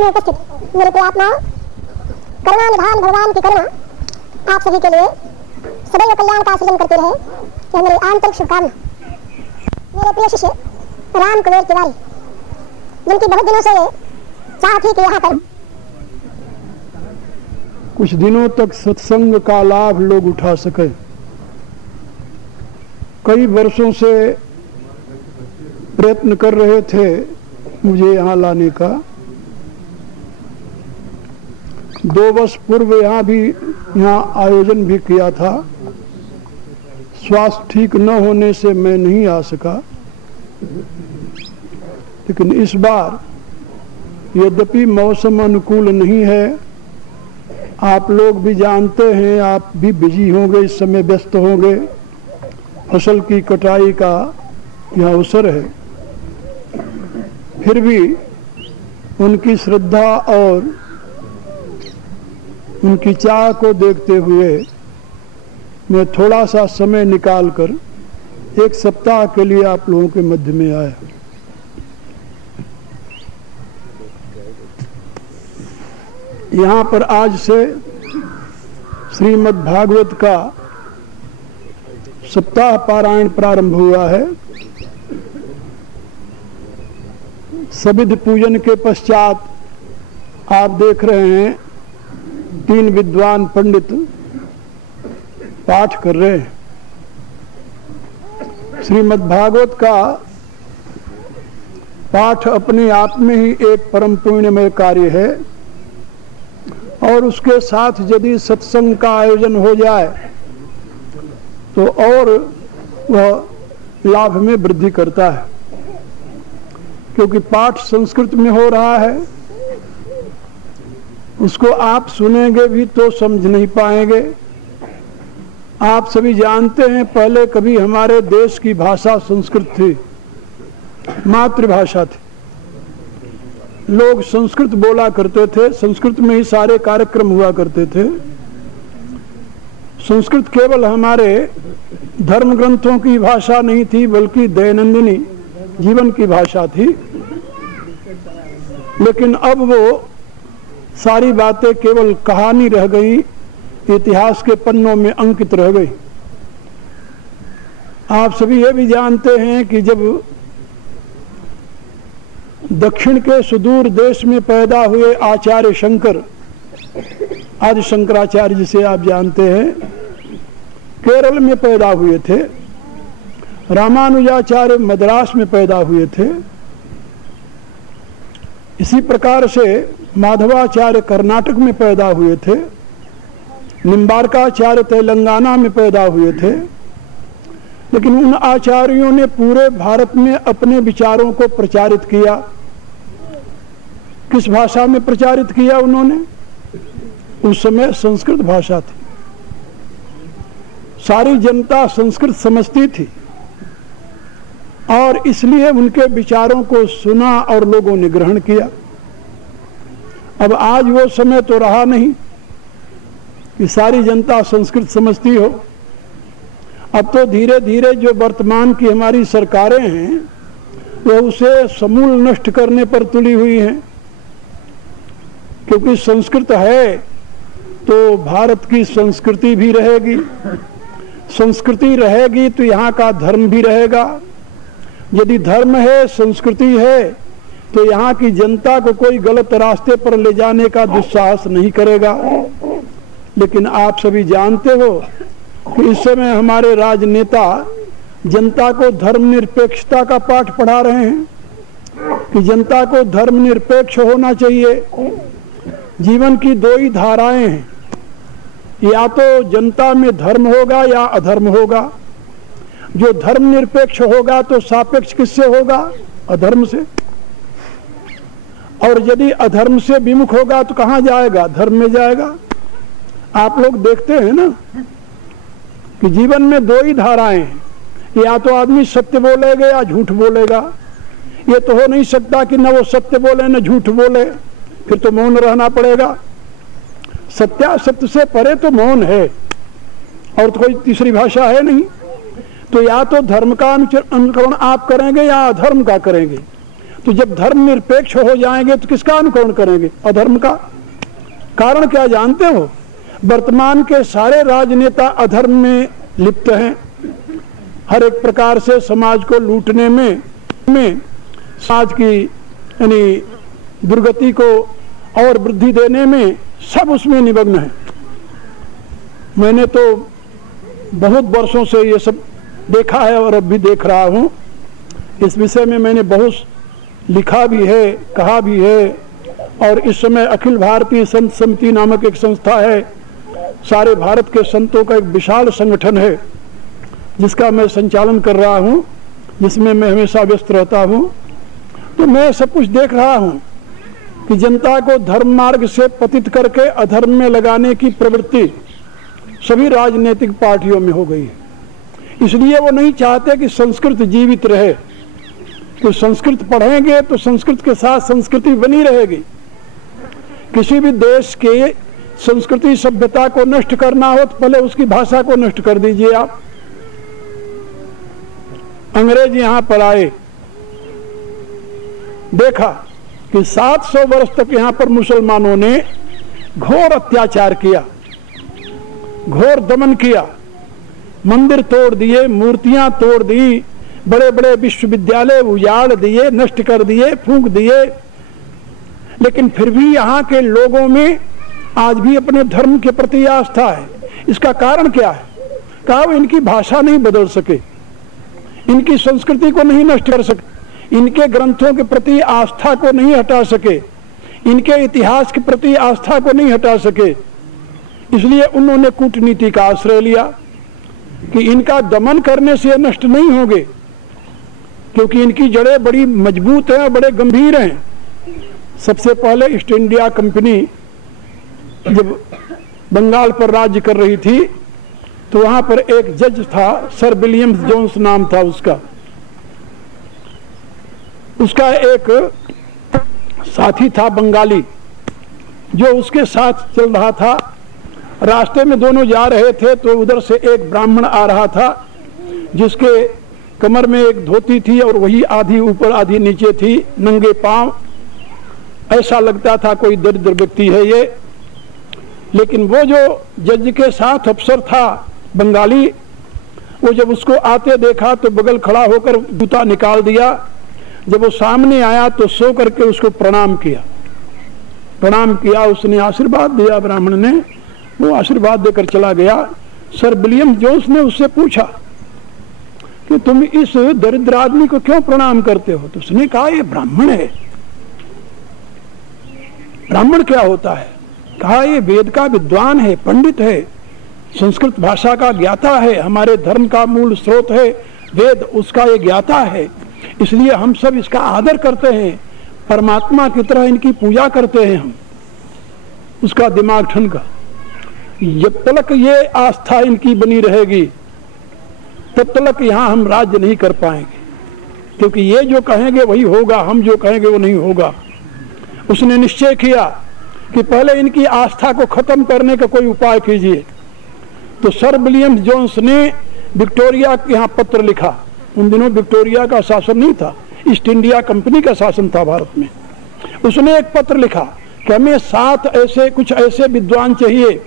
में उपस्थित मेरे प्रियात्माओं, करुणा निधान भगवान की करुणा आप सभी के लिए सदैव कल्याण का सृजन करते रहे, यह मेरी आंतरिक शुभकामना। मेरे प्रिय शिष्य राम कुबेर तिवारी, जिनकी बहुत दिनों से चाह थी कि यहाँ पर कुछ दिनों तक सत्संग का लाभ लोग उठा सके। कई वर्षों से प्रयत्न कर रहे थे मुझे यहाँ लाने का। 2 वर्ष पूर्व यहाँ आयोजन भी किया था। स्वास्थ्य ठीक न होने से मैं नहीं आ सका, लेकिन इस बार यद्यपि मौसम अनुकूल नहीं है, आप लोग भी जानते हैं, आप भी बिजी होंगे, इस समय व्यस्त होंगे, फसल की कटाई का यह अवसर है। फिर भी उनकी श्रद्धा और उनकी चाह को देखते हुए मैं थोड़ा सा समय निकालकर 1 सप्ताह के लिए आप लोगों के मध्य में आया। यहाँ पर आज से श्रीमद् भागवत का सप्ताह पारायण प्रारंभ हुआ है। सबिध पूजन के पश्चात आप देख रहे हैं 3 विद्वान पंडित पाठ कर रहे हैं। श्रीमद् भागवत का पाठ अपने आप में ही एक परम पुण्यमय कार्य है, और उसके साथ यदि सत्संग का आयोजन हो जाए तो और वह लाभ में वृद्धि करता है। क्योंकि पाठ संस्कृत में हो रहा है, उसको आप सुनेंगे भी तो समझ नहीं पाएंगे। आप सभी जानते हैं पहले कभी हमारे देश की भाषा संस्कृत थी, मातृभाषा थी। लोग संस्कृत बोला करते थे, संस्कृत में ही सारे कार्यक्रम हुआ करते थे। संस्कृत केवल हमारे धर्म ग्रंथों की भाषा नहीं थी, बल्कि दैनंदिनी जीवन की भाषा थी। लेकिन अब वो सारी बातें केवल कहानी रह गई, इतिहास के पन्नों में अंकित रह गई। आप सभी ये भी जानते हैं कि जब दक्षिण के सुदूर देश में पैदा हुए आचार्य शंकर, आदि शंकराचार्य जिसे आप जानते हैं, केरल में पैदा हुए थे। रामानुजाचार्य मद्रास में पैदा हुए थे। इसी प्रकार से माधवाचार्य कर्नाटक में पैदा हुए थे। निम्बार्काचार्य तेलंगाना में पैदा हुए थे। लेकिन उन आचार्यों ने पूरे भारत में अपने विचारों को प्रचारित किया। किस भाषा में प्रचारित किया उन्होंने? उस समय संस्कृत भाषा थी, सारी जनता संस्कृत समझती थी, और इसलिए उनके विचारों को सुना और लोगों ने ग्रहण किया। अब आज वो समय तो रहा नहीं कि सारी जनता संस्कृत समझती हो। अब तो धीरे धीरे जो वर्तमान की हमारी सरकारें हैं वो उसे समूल नष्ट करने पर तुली हुई हैं। क्योंकि संस्कृत है तो भारत की संस्कृति भी रहेगी, संस्कृति रहेगी तो यहाँ का धर्म भी रहेगा। यदि धर्म है, संस्कृति है, तो यहाँ की जनता को कोई गलत रास्ते पर ले जाने का दुस्साहस नहीं करेगा। लेकिन आप सभी जानते हो कि इस समय हमारे राजनेता जनता को धर्मनिरपेक्षता का पाठ पढ़ा रहे हैं कि जनता को धर्मनिरपेक्ष होना चाहिए। जीवन की 2 ही धाराएं हैं, या तो जनता में धर्म होगा या अधर्म होगा। जो धर्मनिरपेक्ष होगा तो सापेक्ष किससे होगा? अधर्म से। और यदि अधर्म से विमुख होगा तो कहाँ जाएगा? धर्म में जाएगा। आप लोग देखते हैं ना कि जीवन में 2 ही धाराएं हैं, या तो आदमी सत्य बोलेगा या झूठ बोलेगा। ये तो हो नहीं सकता कि न वो सत्य बोले न झूठ बोले, फिर तो मौन रहना पड़ेगा। सत्यासत्य से परे तो मौन है, और तो कोई तीसरी भाषा है नहीं। तो या तो धर्म का अनुकरण आप करेंगे या अधर्म का करेंगे। तो जब धर्म निरपेक्ष हो जाएंगे तो किसका अनुकरण करेंगे? अधर्म का। कारण क्या जानते हो? वर्तमान के सारे राजनेता अधर्म में लिप्त हैं। हर एक प्रकार से समाज को लूटने में समाज की यानी दुर्गति को और वृद्धि देने में सब उसमें निमग्न है। मैंने तो बहुत वर्षों से ये सब देखा है और अब भी देख रहा हूं। इस विषय में मैंने बहुत लिखा भी है, कहा भी है। और इस समय अखिल भारतीय संत समिति नामक एक संस्था है, सारे भारत के संतों का एक विशाल संगठन है जिसका मैं संचालन कर रहा हूं, जिसमें मैं हमेशा व्यस्त रहता हूं। तो मैं सब कुछ देख रहा हूं कि जनता को धर्म मार्ग से पतित करके अधर्म में लगाने की प्रवृत्ति सभी राजनीतिक पार्टियों में हो गई है। इसलिए वो नहीं चाहते कि संस्कृत जीवित रहे। तो संस्कृत पढ़ेंगे तो संस्कृत के साथ संस्कृति बनी रहेगी। किसी भी देश के संस्कृति सभ्यता को नष्ट करना हो तो पहले उसकी भाषा को नष्ट कर दीजिए आप। अंग्रेज यहां पर आए, देखा कि 700 वर्ष तक यहां पर मुसलमानों ने घोर अत्याचार किया, घोर दमन किया, मंदिर तोड़ दिए, मूर्तियां तोड़ दी, बड़े बड़े विश्वविद्यालय उजाड़ दिए, नष्ट कर दिए, फूंक दिए। लेकिन फिर भी यहाँ के लोगों में आज भी अपने धर्म के प्रति आस्था है। इसका कारण क्या है? कहा वो इनकी भाषा नहीं बदल सके, इनकी संस्कृति को नहीं नष्ट कर सके, इनके ग्रंथों के प्रति आस्था को नहीं हटा सके, इनके इतिहास के प्रति आस्था को नहीं हटा सके। इसलिए उन्होंने कूटनीति का आश्रय लिया कि इनका दमन करने से नष्ट नहीं होंगे, क्योंकि इनकी जड़ें बड़ी मजबूत हैं और बड़े गंभीर हैं। सबसे पहले ईस्ट इंडिया कंपनी जब बंगाल पर राज्य कर रही थी तो वहां पर एक जज था, सर विलियम्स जोन्स नाम था उसका। उसका एक साथी था बंगाली जो उसके साथ चल रहा था। रास्ते में दोनों जा रहे थे तो उधर से एक ब्राह्मण आ रहा था जिसके कमर में एक धोती थी और वही आधी ऊपर आधी नीचे थी, नंगे पांव। ऐसा लगता था कोई दरिद्र व्यक्ति है ये। लेकिन वो जो जज के साथ अफसर था बंगाली, वो जब उसको आते देखा तो बगल खड़ा होकर जूता निकाल दिया। जब वो सामने आया तो सो करके उसको प्रणाम किया। प्रणाम किया, उसने आशीर्वाद दिया ब्राह्मण ने, वो आशीर्वाद देकर चला गया। सर विलियम जोन्स ने उससे पूछा कि तुम इस दरिद्र आदमी को क्यों प्रणाम करते हो? तो उसने कहा ये ब्राह्मण है। ब्राह्मण क्या होता है? कहा ये वेद का विद्वान है, पंडित है, संस्कृत भाषा का ज्ञाता है, हमारे धर्म का मूल स्रोत है वेद, उसका ये ज्ञाता है, इसलिए हम सब इसका आदर करते हैं, परमात्मा की तरह इनकी पूजा करते हैं हम। उसका दिमाग ठनका। जब तक ये आस्था इनकी बनी रहेगी तब तक यहाँ हम राज्य नहीं कर पाएंगे, क्योंकि ये जो कहेंगे वही होगा, हम जो कहेंगे वो नहीं होगा। उसने निश्चय किया कि पहले इनकी आस्था को खत्म करने का कोई उपाय कीजिए। तो सर विलियम जोन्स ने विक्टोरिया के यहाँ पत्र लिखा। उन दिनों विक्टोरिया का शासन नहीं था, ईस्ट इंडिया कंपनी का शासन था भारत में। उसने एक पत्र लिखा कि हमें 7 ऐसे कुछ ऐसे विद्वान चाहिए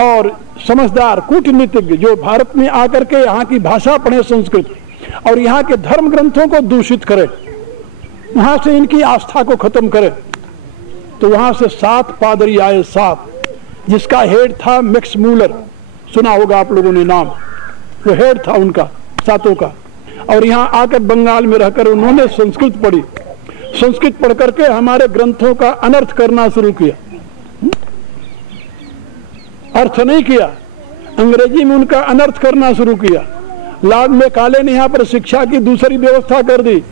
और समझदार कूटनीतिज्ञ जो भारत में आकर के यहाँ की भाषा पढ़े संस्कृत और यहाँ के धर्म ग्रंथों को दूषित करे, वहां से इनकी आस्था को खत्म करे। तो वहां से 7 पादरी आए, 7, जिसका हेड था मैक्स मूलर, सुना होगा आप लोगों ने नाम, वो हेड था उनका 7 का। और यहाँ आकर बंगाल में रहकर उन्होंने संस्कृत पढ़ी। संस्कृत पढ़ करके हमारे ग्रंथों का अनर्थ करना शुरू किया। अर्थ नहीं किया, अंग्रेजी में उनका अनर्थ करना शुरू किया। लॉर्ड मैकाले ने यहाँ पर शिक्षा की दूसरी व्यवस्था कर दी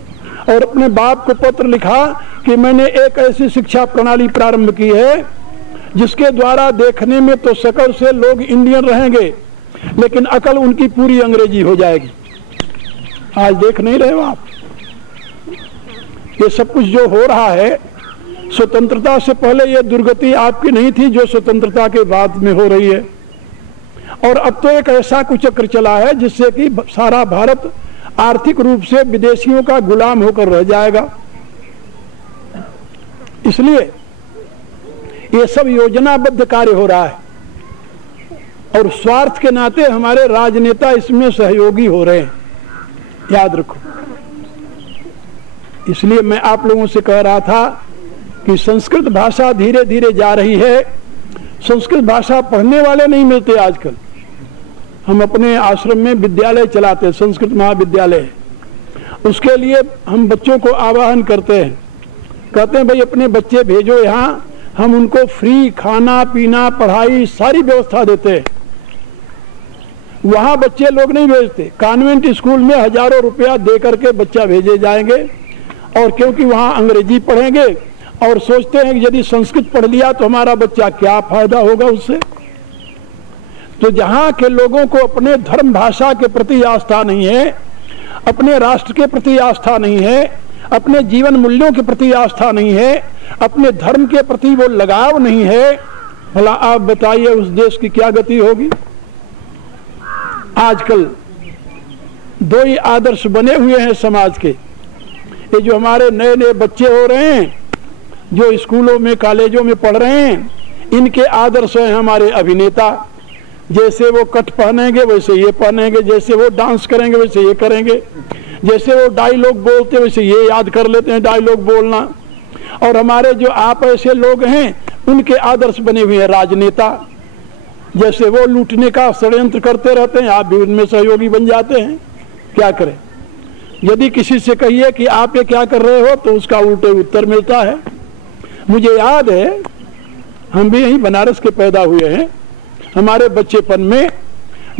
और अपने बाप को पत्र लिखा कि मैंने एक ऐसी शिक्षा प्रणाली प्रारंभ की है जिसके द्वारा देखने में तो शकल से लोग इंडियन रहेंगे लेकिन अकल उनकी पूरी अंग्रेजी हो जाएगी। आज देख नहीं रहे हो आप? ये सब कुछ जो हो रहा है, स्वतंत्रता से पहले ये दुर्गति आपकी नहीं थी जो स्वतंत्रता के बाद में हो रही है। और अब तो एक ऐसा कुचक्र चला है जिससे कि सारा भारत आर्थिक रूप से विदेशियों का गुलाम होकर रह जाएगा। इसलिए ये सब योजनाबद्ध कार्य हो रहा है और स्वार्थ के नाते हमारे राजनेता इसमें सहयोगी हो रहे हैं, याद रखो। इसलिए मैं आप लोगों से कह रहा था कि संस्कृत भाषा धीरे धीरे जा रही है। संस्कृत भाषा पढ़ने वाले नहीं मिलते आजकल। हम अपने आश्रम में विद्यालय चलाते हैं, संस्कृत महाविद्यालय। उसके लिए हम बच्चों को आह्वान करते हैं, कहते हैं भाई अपने बच्चे भेजो यहाँ, हम उनको फ्री खाना पीना पढ़ाई सारी व्यवस्था देते हैं। वहां बच्चे लोग नहीं भेजते, कॉन्वेंट स्कूल में हजारों रुपया दे करके बच्चा भेजे जाएंगे, और क्योंकि वहां अंग्रेजी पढ़ेंगे और सोचते हैं कि यदि संस्कृत पढ़ लिया तो हमारा बच्चा क्या फायदा होगा उससे। तो जहां के लोगों को अपने धर्म भाषा के प्रति आस्था नहीं है, अपने राष्ट्र के प्रति आस्था नहीं है, अपने जीवन मूल्यों के प्रति आस्था नहीं है, अपने धर्म के प्रति वो लगाव नहीं है, भला आप बताइए उस देश की क्या गति होगी। आजकल दो ही आदर्श बने हुए हैं समाज के। ये जो हमारे नए नए बच्चे हो रहे हैं, जो स्कूलों में कॉलेजों में पढ़ रहे हैं, इनके आदर्श हैं हमारे अभिनेता। जैसे वो कट पहनेंगे वैसे ये पहनेंगे, जैसे वो डांस करेंगे वैसे ये करेंगे, जैसे वो डायलॉग बोलते वैसे ये याद कर लेते हैं डायलॉग बोलना। और हमारे जो आप ऐसे लोग हैं, उनके आदर्श बने हुए हैं राजनेता। जैसे वो लूटने का षड्यंत्र करते रहते हैं, आप भी उनमें सहयोगी बन जाते हैं। क्या करें, यदि किसी से कहिए कि आप ये क्या कर रहे हो तो उसका उल्टे उत्तर मिलता है। मुझे याद है, हम भी यहीं बनारस के पैदा हुए हैं। हमारे बच्चेपन में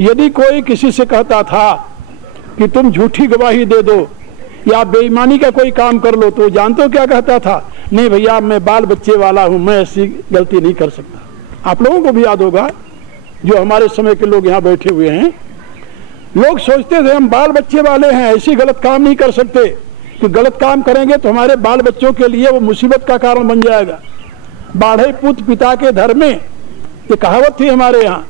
यदि कोई किसी से कहता था कि तुम झूठी गवाही दे दो या बेईमानी का कोई काम कर लो, तो जानते हो क्या कहता था? नहीं भैया, मैं बाल बच्चे वाला हूं, मैं ऐसी गलती नहीं कर सकता। आप लोगों को भी याद होगा, जो हमारे समय के लोग यहाँ बैठे हुए हैं, लोग सोचते थे हम बाल बच्चे वाले हैं, ऐसी गलत काम नहीं कर सकते, कि गलत काम करेंगे तो हमारे बाल बच्चों के लिए वो मुसीबत का कारण बन जाएगा। बाढ़े पुत पिता के धर्म में, ये कहावत थी हमारे यहाँ।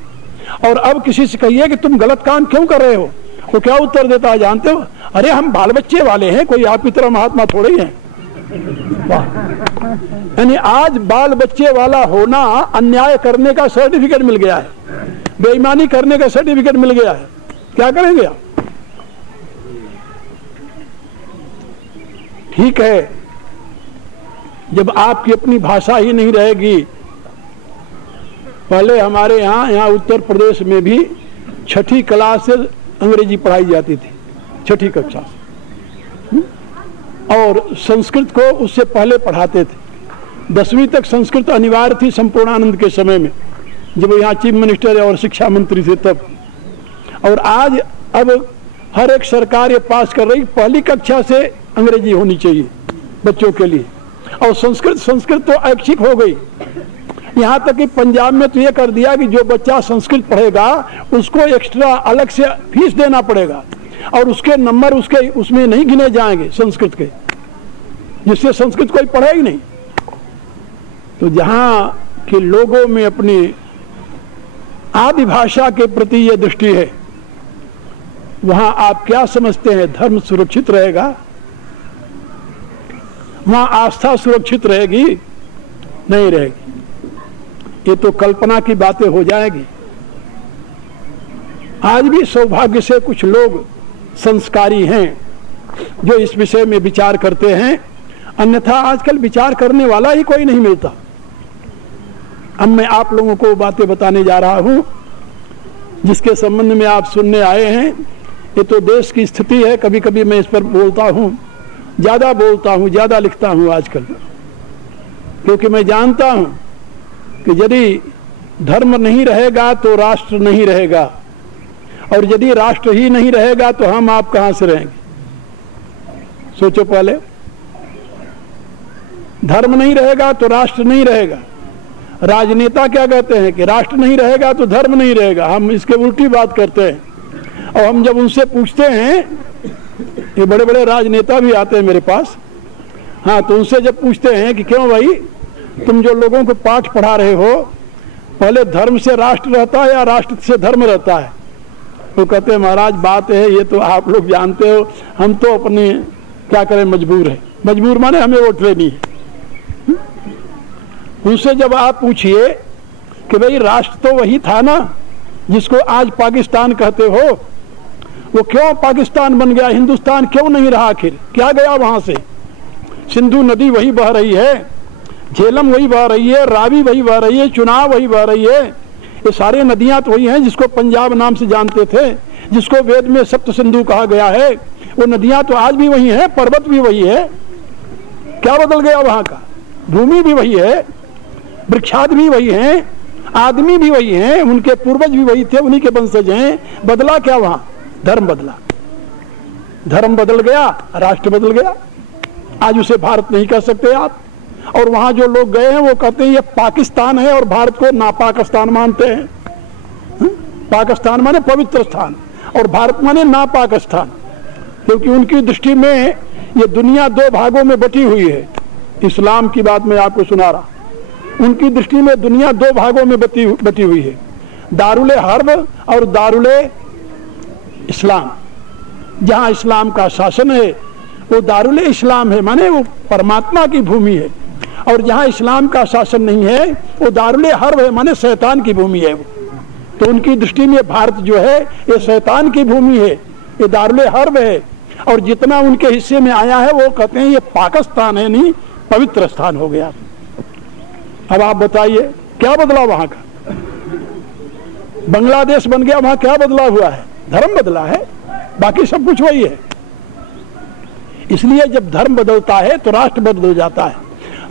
और अब किसी से कहिए कि तुम गलत काम क्यों कर रहे हो, तो क्या उत्तर देता है जानते हो? अरे हम बाल बच्चे वाले हैं, कोई आप की तरह महात्मा थोड़े ही हैं। यानी आज बाल बच्चे वाला होना अन्याय करने का सर्टिफिकेट मिल गया है, बेईमानी करने का सर्टिफिकेट मिल गया है। क्या करेंगे आप? ठीक है, जब आपकी अपनी भाषा ही नहीं रहेगी। पहले हमारे यहाँ उत्तर प्रदेश में भी 6ठी क्लास से अंग्रेजी पढ़ाई जाती थी, 6ठी कक्षा से, और संस्कृत को उससे पहले पढ़ाते थे। 10वीं तक संस्कृत अनिवार्य थी संपूर्णानंद के समय में, जब यहाँ चीफ मिनिस्टर और शिक्षा मंत्री थे तब। और आज अब हर एक सरकार ये पास कर रही, पहली कक्षा से अंग्रेजी होनी चाहिए बच्चों के लिए। और संस्कृत तो ऐच्छिक हो गई। यहाँ तक कि पंजाब में तो ये कर दिया कि जो बच्चा संस्कृत पढ़ेगा उसको एक्स्ट्रा अलग से फीस देना पड़ेगा, और उसके नंबर उसके उसमें नहीं गिने जाएंगे संस्कृत के, जिससे संस्कृत कोई पढ़े ही नहीं। तो जहाँ के लोगों में अपनी आदि भाषा के प्रति ये दृष्टि है, वहां आप क्या समझते हैं धर्म सुरक्षित रहेगा? वहां आस्था सुरक्षित रहेगी? नहीं रहेगी। ये तो कल्पना की बातें हो जाएगी। आज भी सौभाग्य से कुछ लोग संस्कारी हैं जो इस विषय में विचार करते हैं, अन्यथा आजकल विचार करने वाला ही कोई नहीं मिलता। अब मैं आप लोगों को बातें बताने जा रहा हूं जिसके संबंध में आप सुनने आए हैं। ये तो देश की स्थिति है, कभी कभी मैं इस पर बोलता हूं, ज्यादा लिखता हूं आजकल, क्योंकि मैं जानता हूं कि यदि धर्म नहीं रहेगा तो राष्ट्र नहीं रहेगा, और यदि राष्ट्र ही नहीं रहेगा तो हम आप कहां से रहेंगे? सोचो पहले, धर्म नहीं रहेगा तो राष्ट्र नहीं रहेगा। राजनेता क्या कहते हैं कि राष्ट्र नहीं रहेगा तो धर्म नहीं रहेगा। हम इसके उल्टी बात करते हैं। और हम जब उनसे पूछते हैं, ये बड़े बड़े राजनेता भी आते हैं मेरे पास, हाँ, तो उनसे जब पूछते हैं कि क्यों भाई तुम जो लोगों को पाठ पढ़ा रहे हो, पहले धर्म से राष्ट्र रहता है या राष्ट्र से धर्म रहता है? वो कहते हैं महाराज बात है ये तो आप लोग जानते हो, हम तो अपने क्या करें मजबूर है। मजबूर माने हमें वोट लेनी है। उनसे जब आप पूछिए कि भाई राष्ट्र तो वही था ना जिसको आज पाकिस्तान कहते हो, वो क्यों पाकिस्तान बन गया, हिंदुस्तान क्यों नहीं रहा, आखिर क्या गया वहां से? सिंधु नदी वही बह रही है, झेलम वही बह रही है, रावी वही बह रही है, चुनाव वही बह रही है। ये सारे नदियां तो वही हैं जिसको पंजाब नाम से जानते थे, जिसको वेद में सप्त सिंधु कहा गया है। वो नदियां तो आज भी वही हैं, पर्वत भी वही है। क्या बदल गया वहां का? भूमि भी वही है, वृक्षाद भी वही हैं, आदमी भी वही हैं, उनके पूर्वज भी वही थे, उन्हीं के वंशज हैं। बदला क्या वहां? धर्म बदला। धर्म बदल गया, राष्ट्र बदल गया। आज उसे भारत नहीं कह सकते आप। और वहां जो लोग गए हैं वो कहते हैं ये पाकिस्तान है और भारत को नापाकिस्तान मानते हैं। पाकिस्तान माने पवित्र स्थान और भारत माने नापाकिस्तान, क्योंकि उनकी दृष्टि में ये दुनिया दो भागों में बटी हुई है। इस्लाम की बात मैं आपको सुना रहा। उनकी दृष्टि में दुनिया दो भागों में बटी हुई है, दारुल हर्ब और दारुल इस्लाम। जहां इस्लाम का शासन है वो दारुल इस्लाम है, माने वो परमात्मा की भूमि है। और जहां इस्लाम का शासन नहीं है वो दारुल हर्ब है, माने शैतान की भूमि है वो। तो उनकी दृष्टि में भारत जो है ये शैतान की भूमि है, ये दारुल हर्ब है। और जितना उनके हिस्से में आया है वो कहते हैं ये पाकिस्तान है, नहीं पवित्र स्थान हो गया। अब आप बताइए क्या बदला वहां का? बांग्लादेश बन गया, वहां क्या बदला हुआ है? धर्म बदला है, बाकी सब कुछ वही है। इसलिए जब धर्म बदलता है तो राष्ट्र बदल जाता है,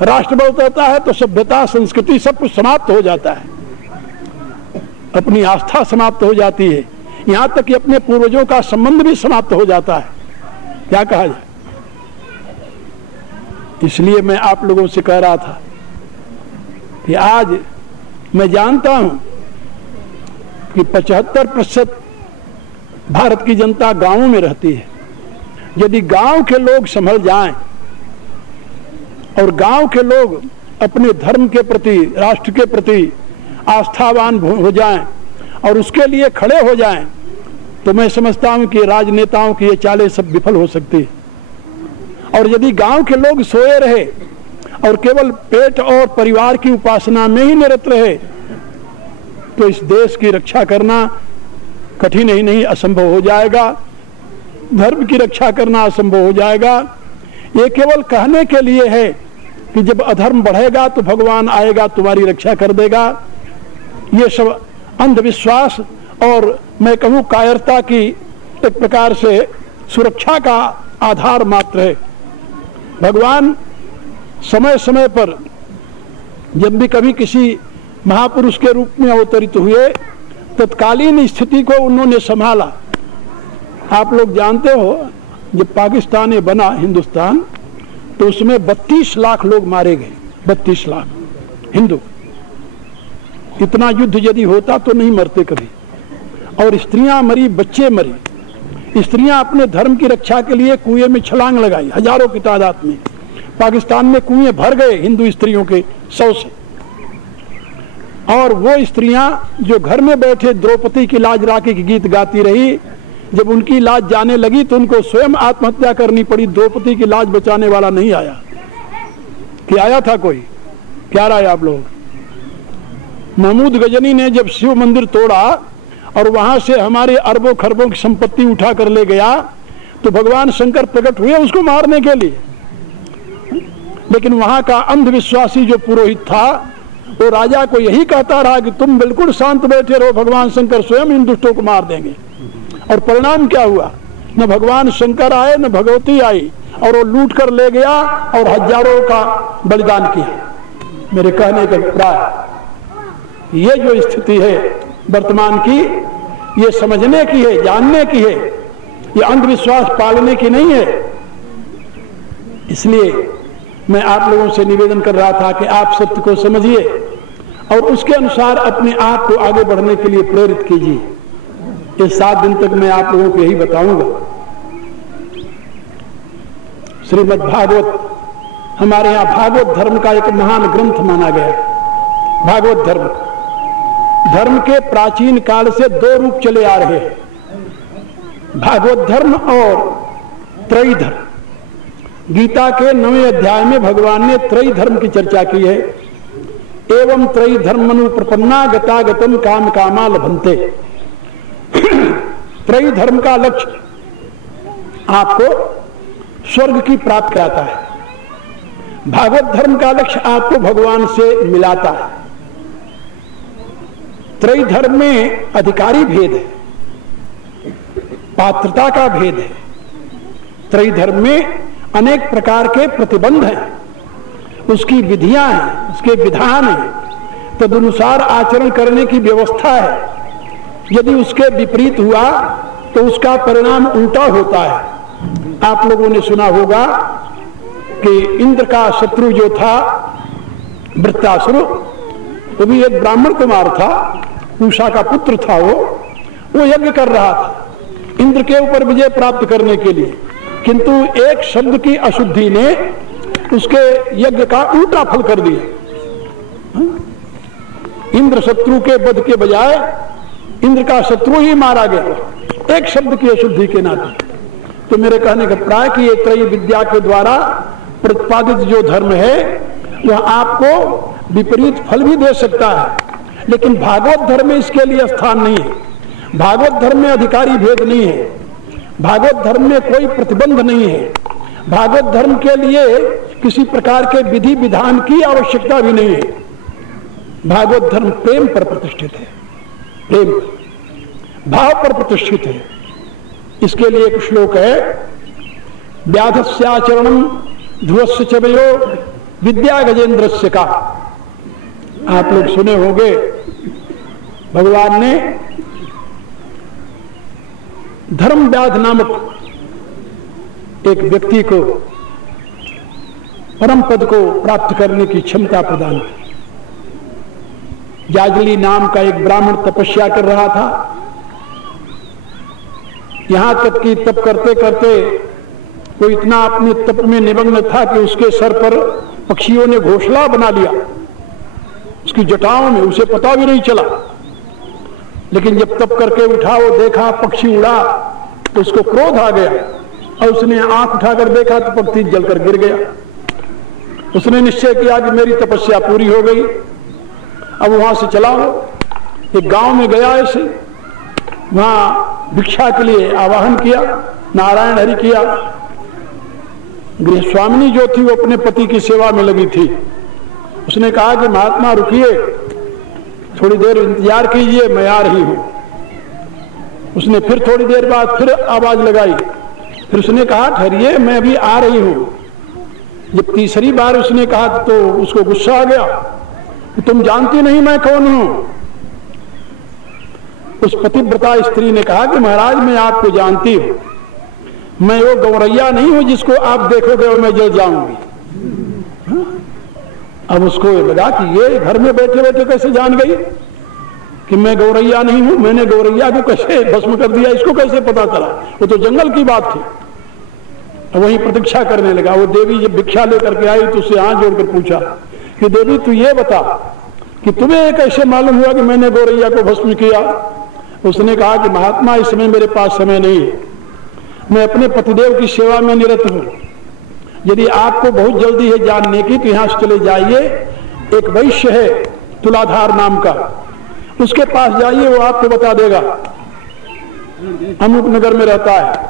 राष्ट्र बदलता है तो सभ्यता संस्कृति सब कुछ समाप्त हो जाता है, अपनी आस्था समाप्त हो जाती है, यहां तक कि अपने पूर्वजों का संबंध भी समाप्त हो जाता है। क्या कहा जाए? इसलिए मैं आप लोगों से कह रहा था कि आज मैं जानता हूं कि 75% भारत की जनता गांवों में रहती है। यदि गांव के लोग संभल जाएं और गांव के लोग अपने धर्म के प्रति, राष्ट्र के प्रति आस्थावान हो जाएं और उसके लिए खड़े हो जाएं, तो मैं समझता हूं कि राजनेताओं की ये चालें सब विफल हो सकती है। और यदि गांव के लोग सोए रहे और केवल पेट और परिवार की उपासना में ही निरत रहे तो इस देश की रक्षा करना कठिन ही नहीं असंभव हो जाएगा, धर्म की रक्षा करना असंभव हो जाएगा। ये केवल कहने के लिए है कि जब अधर्म बढ़ेगा तो भगवान आएगा तुम्हारी रक्षा कर देगा। ये सब अंधविश्वास और मैं कहूँ कायरता की एक प्रकार से सुरक्षा का आधार मात्र है। भगवान समय समय पर जब भी कभी किसी महापुरुष के रूप में अवतरित हुए तत्कालीन स्थिति को उन्होंने संभाला। आप लोग जानते हो जब पाकिस्तान बना हिंदुस्तान तो उसमें 32 लाख लोग मारे गए, 32 लाख हिंदू। इतना युद्ध यदि होता तो नहीं मरते कभी। और स्त्रियां मरी, बच्चे मरे। स्त्रियां अपने धर्म की रक्षा के लिए कुएं में छलांग लगाई, हजारों की तादाद में। पाकिस्तान में कुएं भर गए हिंदू स्त्रियों के 100 से। और वो स्त्रियां जो घर में बैठे द्रौपदी की लाज राखी की गीत गाती रही, जब उनकी लाज जाने लगी तो उनको स्वयं आत्महत्या करनी पड़ी। द्रौपदी की लाज बचाने वाला नहीं आया। कि आया था कोई? क्या राय आप लोग? महमूद गजनी ने जब शिव मंदिर तोड़ा और वहां से हमारे अरबों खरबों की संपत्ति उठा कर ले गया तो भगवान शंकर प्रकट हुए उसको मारने के लिए। लेकिन वहां का अंधविश्वासी जो पुरोहित था वो राजा को यही कहता रहा कि तुम बिल्कुल शांत बैठे रहो, भगवान शंकर स्वयं इन दुष्टों को मार देंगे। और परिणाम क्या हुआ? न भगवान शंकर आए न भगवती आई और वो लूट कर ले गया और हजारों का बलिदान किया। मेरे कहने का अभिप्राय ये जो स्थिति है वर्तमान की, ये समझने की है, जानने की है, ये अंधविश्वास पालने की नहीं है। इसलिए मैं आप लोगों से निवेदन कर रहा था कि आप सत्य को समझिए और उसके अनुसार अपने आप को आगे बढ़ने के लिए प्रेरित कीजिए। ये 7 दिन तक मैं आप लोगों को यही बताऊंगा। श्रीमद् भागवत हमारे यहाँ भागवत धर्म का एक महान ग्रंथ माना गया। भागवत धर्म के प्राचीन काल से 2 रूप चले आ रहे हैं। भागवत धर्म और त्रयी धर्म। गीता के 9वें अध्याय में भगवान ने त्रयी धर्म की चर्चा की है। एवं त्रयी धर्मनु प्रपन्ना गतागतम काम कामा लभन्ते। त्रयी धर्म का लक्ष्य आपको स्वर्ग की प्राप्ति कराता है। भागवत धर्म का लक्ष्य आपको भगवान से मिलाता है। त्रयी धर्म में अधिकारी भेद है, पात्रता का भेद है। त्रयी धर्म में अनेक प्रकार के प्रतिबंध हैं, उसकी विधियां हैं, उसके विधान हैं, तदनुसार आचरण करने की व्यवस्था है। यदि उसके विपरीत हुआ तो उसका परिणाम उल्टा होता है। आप लोगों ने सुना होगा कि इंद्र का शत्रु जो था वृत्रासुर, वो भी एक ब्राह्मण कुमार था, उषा का पुत्र था। वो यज्ञ कर रहा था इंद्र के ऊपर विजय प्राप्त करने के लिए, किंतु एक शब्द की अशुद्धि ने उसके यज्ञ का उल्टा फल कर दिया। इंद्र शत्रु के वध के बजाय इंद्र का शत्रु ही मारा गया, एक शब्द की अशुद्धि के नाते। तो मेरे कहने का प्राय कि ये त्रयी विद्या के द्वारा प्रतिपादित जो धर्म है वह आपको विपरीत फल भी दे सकता है, लेकिन भागवत धर्म में इसके लिए स्थान नहीं है। भागवत धर्म में अधिकारी भेद नहीं है, भागवत धर्म में कोई प्रतिबंध नहीं है, भागवत धर्म के लिए किसी प्रकार के विधि विधान की आवश्यकता भी नहीं है। भागवत धर्म प्रेम पर प्रतिष्ठित है, प्रेम भाव पर प्रतिष्ठित है। इसके लिए एक श्लोक है, व्याधस्याचरणम ध्रुवस्य च वयो विद्या गजेंद्रस्य का। आप लोग सुने होंगे भगवान ने धर्म व्याध नामक एक व्यक्ति को परम पद को प्राप्त करने की क्षमता प्रदान की। जाजली नाम का एक ब्राह्मण तपस्या कर रहा था, यहां तक कि तप करते करते वो इतना अपने तप में निमग्न था कि उसके सर पर पक्षियों ने घोंसला बना लिया, उसकी जटाओं में, उसे पता भी नहीं चला। लेकिन जब तप करके उठा, वो देखा पक्षी उड़ा तो उसको क्रोध आ गया और उसने आंख उठाकर देखा तो पक्षी जलकर गिर गया। उसने निश्चय किया कि मेरी तपस्या पूरी हो गई, अब वहां से चला हो। एक गांव में गया, ऐसे वहां भिक्षा के लिए आवाहन किया, नारायण हरि किया। गृह स्वामिनी जो थी वो अपने पति की सेवा में लगी थी। उसने कहा कि महात्मा रुकिए, थोड़ी देर इंतजार कीजिए, मैं आ रही हूं। उसने फिर थोड़ी देर बाद फिर आवाज लगाई, फिर उसने कहा ठहरिए, मैं अभी आ रही हूं। जब तीसरी बार उसने कहा तो उसको गुस्सा आ गया कि तुम जानती नहीं मैं कौन हूं। उस पतिव्रता स्त्री ने कहा कि महाराज मैं आपको जानती हूं, मैं वो गौरैया नहीं हूं जिसको आप देखोगे और मैं जल जाऊंगी। अब उसको लगा कि ये घर में बैठे बैठे कैसे जान गई कि मैं गौरैया नहीं हूं, मैंने गौरैया को कैसे भस्म कर दिया, इसको कैसे पता चला। वो तो जंगल की बात थी। वहीं प्रतीक्षा करने लगा। वो देवी जब भिक्षा लेकर के आई तो उसे हाथ जोड़कर पूछा कि देवी तू ये बता कि तुम्हें कैसे मालूम हुआ कि मैंने गौरैया को भस्म किया। उसने कहा कि महात्मा इस समय मेरे पास समय नहीं है, मैं अपने पतिदेव की सेवा में निरत हूं। यदि आपको बहुत जल्दी है जानने की तो यहां से चले जाइए, एक वैश्य है तुलाधार नाम का, उसके पास जाइए, वो आपको बता देगा। अमुक नगर में रहता है।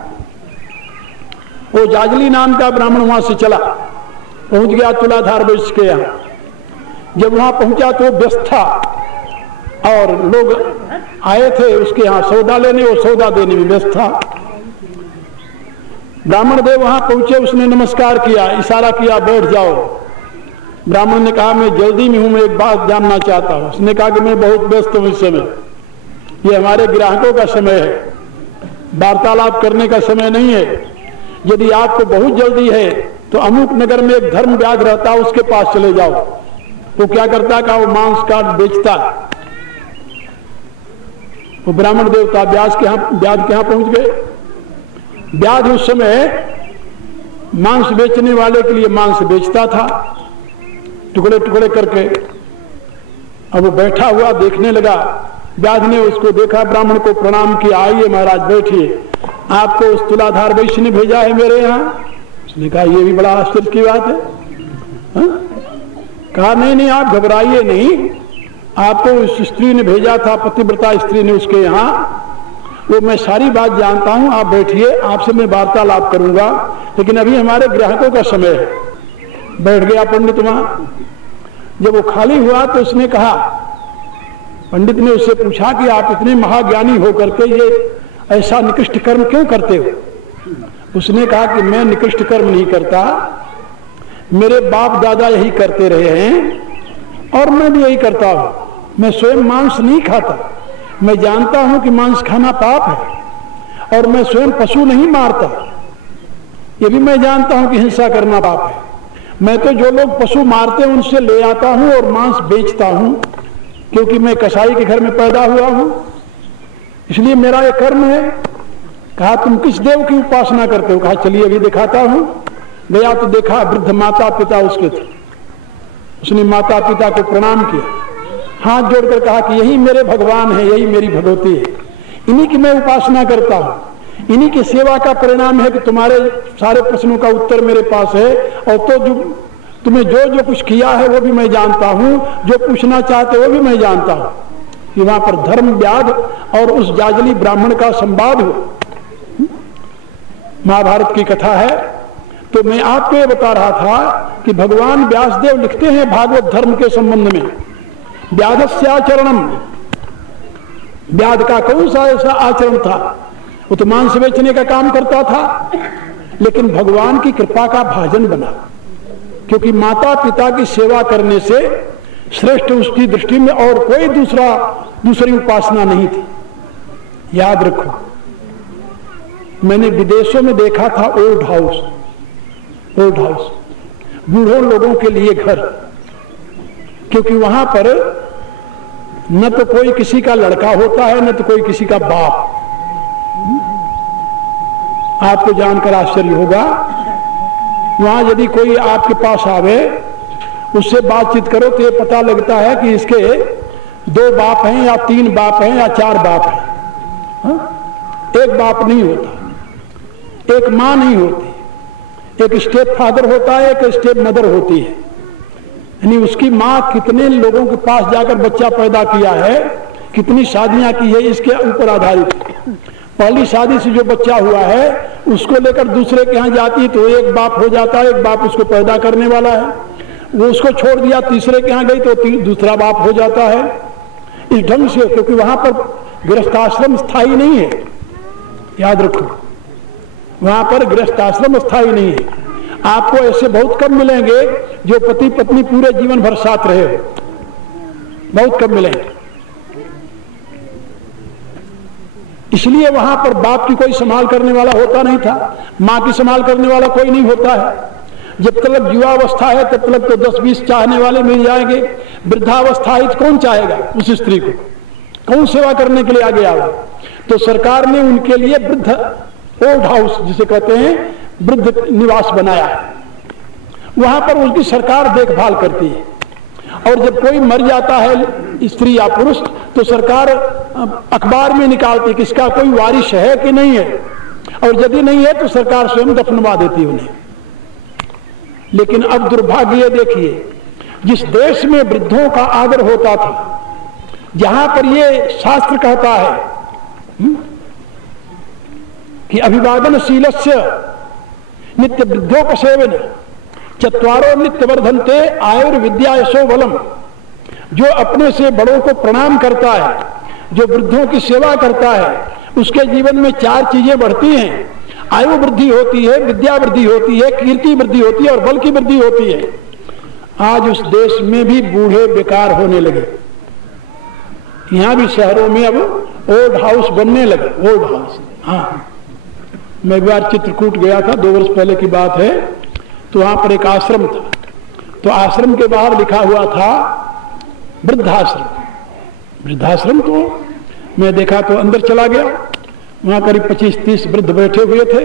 वो जाजली नाम का ब्राह्मण वहां से चला, पहुंच गया तुलाधार वैश्य के यहां। जब वहां पहुंचा तो व्यस्त था और लोग आए थे उसके यहां सौदा लेने, वो सौदा देने में व्यस्त था। ब्राह्मण देव वहां पहुंचे, उसने नमस्कार किया, इशारा किया बैठ जाओ। ब्राह्मण ने कहा मैं जल्दी में हूं, मैं एक बात जानना चाहता हूं। उसने कहा कि मैं बहुत व्यस्त हूं इस समय, ये हमारे ग्राहकों का समय है, वार्तालाप करने का समय नहीं है। यदि आपको बहुत जल्दी है तो अमुक नगर में एक धर्म व्याध रहता है, उसके पास चले जाओ। वो क्या करता है, वो मांस काट बेचता है। वो ब्राह्मण देवता व्याध के यहां पहुंच गए। व्याध उस समय मांस बेचने वाले के लिए मांस बेचता था, टुकड़े टुकड़े करके। अब वो बैठा हुआ देखने लगा व्याध ने उसको देखा, ब्राह्मण को प्रणाम किया, आइए महाराज बैठिए, आपको उस तुलाधार वैश्य ने भेजा है मेरे यहाँ। उसने कहा ये भी बड़ा आश्चर्य की बात है। कहा नहीं आप घबराइए नहीं, आपको उस स्त्री ने भेजा था, पतिव्रता स्त्री ने उसके यहाँ, वो मैं सारी बात जानता हूं, आप बैठिए, आपसे मैं वार्तालाप करूंगा, लेकिन अभी हमारे ग्राहकों का समय है। बैठ गया पंडित वहां। जब वो खाली हुआ तो उसने कहा, पंडित ने उससे पूछा कि आप इतने महाज्ञानी होकर के ये ऐसा निकृष्ट कर्म क्यों करते हो? उसने कहा कि मैं निकृष्ट कर्म नहीं करता, मेरे बाप दादा यही करते रहे हैं और मैं भी यही करता हूं। मैं स्वयं मांस नहीं खाता, मैं जानता हूं कि मांस खाना पाप है, और मैं स्वयं पशु नहीं मारता, ये भी मैं जानता हूं कि हिंसा करना पाप है। मैं तो जो लोग पशु मारते हैं उनसे ले आता हूं और मांस बेचता हूं, क्योंकि मैं कसाई के घर में पैदा हुआ हूं, इसलिए मेरा ये कर्म है। कहा तुम किस देव की उपासना करते हो? कहा चलिए अभी दिखाता हूं। गया तो देखा वृद्ध माता पिता उसके थे। उसने माता पिता को प्रणाम किया, हाथ जोड़कर कहा कि यही मेरे भगवान है, यही मेरी भगवती है, इन्हीं की मैं उपासना करता हूं, इन्हीं की सेवा का परिणाम है कि तुम्हारे सारे प्रश्नों का उत्तर मेरे पास है, और तो जो तुम्हें जो कुछ किया है वो भी मैं जानता हूं, जो पूछना चाहते वो भी मैं जानता हूं। कि वहां पर धर्म व्याध और उस जाजली ब्राह्मण का संवाद हो। महाभारत की कथा है। तो मैं आपको ये बता रहा था कि भगवान व्यासदेव लिखते हैं भागवत धर्म के संबंध में, व्याधस्याचरणम, व्याध का कौन सा ऐसा आचरण था? वो तो मांस बेचने का काम करता था, लेकिन भगवान की कृपा का भाजन बना, क्योंकि माता पिता की सेवा करने से श्रेष्ठ उसकी दृष्टि में और कोई दूसरी उपासना नहीं थी। याद रखो, मैंने विदेशों में देखा था ओल्ड हाउस, बूढ़ों लोगों के लिए घर, क्योंकि वहां पर न तो कोई किसी का लड़का होता है, न तो कोई किसी का बाप। आपको जानकर आश्चर्य होगा, वहां यदि कोई आपके पास आवे, उससे बातचीत करो तो ये पता लगता है कि इसके 2 बाप हैं या 3 बाप हैं या 4 बाप हैं। एक बाप नहीं होता, एक मां नहीं होती, एक स्टेप फादर होता है, एक स्टेप मदर होती है। यानी उसकी मां कितने लोगों के पास जाकर बच्चा पैदा किया है, कितनी शादियां की है, इसके ऊपर आधारित। पहली शादी से जो बच्चा हुआ है उसको लेकर दूसरे के यहां जाती है तो एक बाप हो जाता है, एक बाप उसको पैदा करने वाला है। वो उसको छोड़ दिया, तीसरे के यहां गई तो दूसरा बाप हो जाता है। इस ढंग से, क्योंकि वहां पर गृहस्थाश्रम स्थायी नहीं है, याद रखो, वहां पर गृहस्थाश्रम स्थायी नहीं है। आपको ऐसे बहुत कम मिलेंगे जो पति पत्नी पूरे जीवन भर साथ रहे हो, बहुत कम मिलेंगे। इसलिए वहां पर बाप की कोई संभाल करने वाला होता नहीं था, मां की संभाल करने वाला कोई नहीं होता है। जब तक युवावस्था है तब तक तो 10-20 चाहने वाले मिल जाएंगे, वृद्धावस्था है तो कौन चाहेगा उस स्त्री को, कौन सेवा करने के लिए आगे आएगा? तो सरकार ने उनके लिए वृद्ध ओल्ड हाउस जिसे कहते हैं वृद्ध निवास बनाया है। वहां पर उसकी सरकार देखभाल करती है, और जब कोई मर जाता है स्त्री या पुरुष तो सरकार अखबार में निकालती कि इसका कोई वारिश है कि नहीं है, और यदि नहीं है तो सरकार स्वयं दफनवा देती उन्हें। लेकिन अब दुर्भाग्य देखिए, जिस देश में वृद्धों का आदर होता था, जहां पर ये शास्त्र कहता है कि अभिवादनशीलस्य नित्य वृद्धोपसेवन चत्वारो नित्य वर्धन्ते आयुर्विद्या यशो बलम, जो अपने से बड़ों को प्रणाम करता है, जो वृद्धों की सेवा करता है, उसके जीवन में 4 चीजें बढ़ती हैं। आयु वृद्धि होती है, विद्या वृद्धि होती है, कीर्ति वृद्धि होती है और बल की वृद्धि होती है। आज उस देश में भी बूढ़े बेकार होने लगे, यहां भी शहरों में अब ओल्ड हाउस बनने लगे, ओल्ड हाउस। हाँ, मैं एक बार चित्रकूट गया था, 2 वर्ष पहले की बात है, तो वहां पर एक आश्रम था, तो आश्रम के बाहर लिखा हुआ था वृद्धाश्रम। वृद्धाश्रम तो मैं देखा तो अंदर चला गया, वहां करीब 25-30 वृद्ध बैठे हुए थे।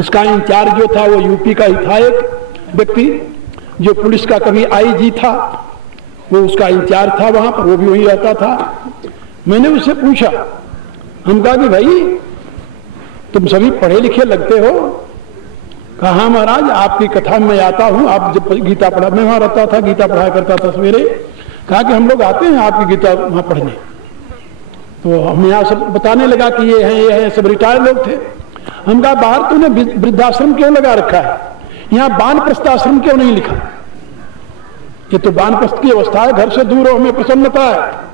उसका इंचार्ज जो था वो यूपी का ही था, एक व्यक्ति जो पुलिस का कभी आईजी था, वो उसका इंचार्ज था वहां पर, वो भी वहीं रहता था। मैंने उससे पूछा, हम कहा कि भाई तुम सभी पढ़े लिखे लगते हो। कहा हाँ महाराज, आपकी कथा में आता हूं, आप जब गीता पढ़ा, मैं वहां रहता था, गीता पढ़ाया करता था सवेरे। कहा कि हम लोग आते हैं आपकी गीता वहां पढ़ने। तो हम यहाँ सब बताने लगा कि ये हैं, सब रिटायर्ड लोग थे। हम कहा बाहर तूने वृद्धाश्रम क्यों लगा रखा है, यहाँ वानप्रस्थाश्रम क्यों नहीं लिखा? ये तो वानप्रस्थ की अवस्था है, घर से दूर हो, हमें प्रसन्नता है,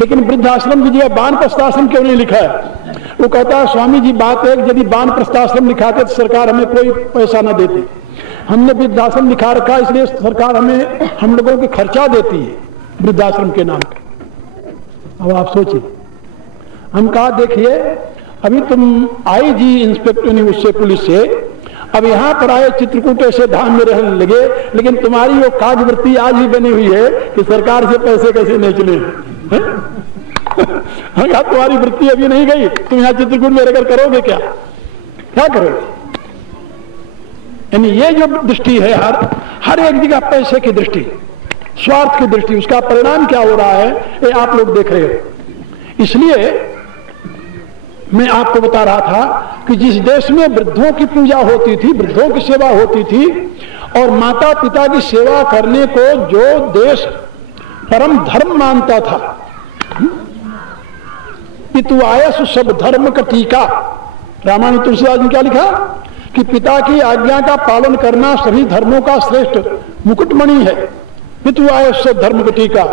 लेकिन वृद्धाश्रम की जगह वानप्रस्थाश्रम क्यों नहीं लिखा है? वो कहता है स्वामी जी बात है कि यदि वानप्रस्थाश्रम लिखाते तो सरकार हमें कोई पैसा न देती। हमने वृद्धाश्रम लिखा रखा, इसलिए सरकार हमें हम लोगों के खर्चा देती है वृद्धाश्रम के नाम पे। अब आप सोचिए। हम कहा देखिए, अभी तुम आईजी इंस्पेक्टर नहीं उससे, पुलिस से, अब यहाँ पर आए चित्रकूट ऐसे धाम में रहने लगे, लेकिन तुम्हारी वो काजवृत्ति आज भी बनी हुई है कि सरकार से पैसे कैसे नहीं चले। तुम्हारी वृत्ति अभी नहीं गई, तुम यहाँ चित्रकूट में रहकर करोगे क्या करोगे? यानी ये जो दृष्टि है, हर एक जगह पैसे की दृष्टि, स्वार्थ की दृष्टि, उसका परिणाम क्या हो रहा है ये आप लोग देख रहे हो। इसलिए मैं आपको बता रहा था कि जिस देश में वृद्धों की पूजा होती थी, वृद्धों की सेवा होती थी, और माता पिता की सेवा करने को जो देश परम धर्म मानता था, पितु आयस सब धर्म का टीका, रामायण तुलसीदास ने क्या लिखा कि पिता की आज्ञा का पालन करना सभी धर्मों का श्रेष्ठ मुकुटमणि है। पितु आयस सब धर्म का टीका।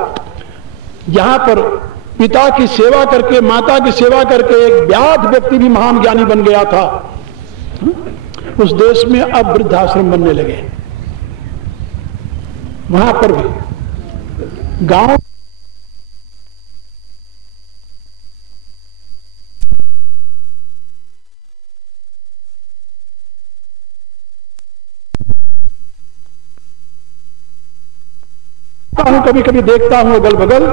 जहां पर पिता की सेवा करके, माता की सेवा करके एक व्याध व्यक्ति भी महान ज्ञानी बन गया था, उस देश में अब वृद्धाश्रम बनने लगे। वहां पर भी गांव कभी कभी देखता हूं अगल बगल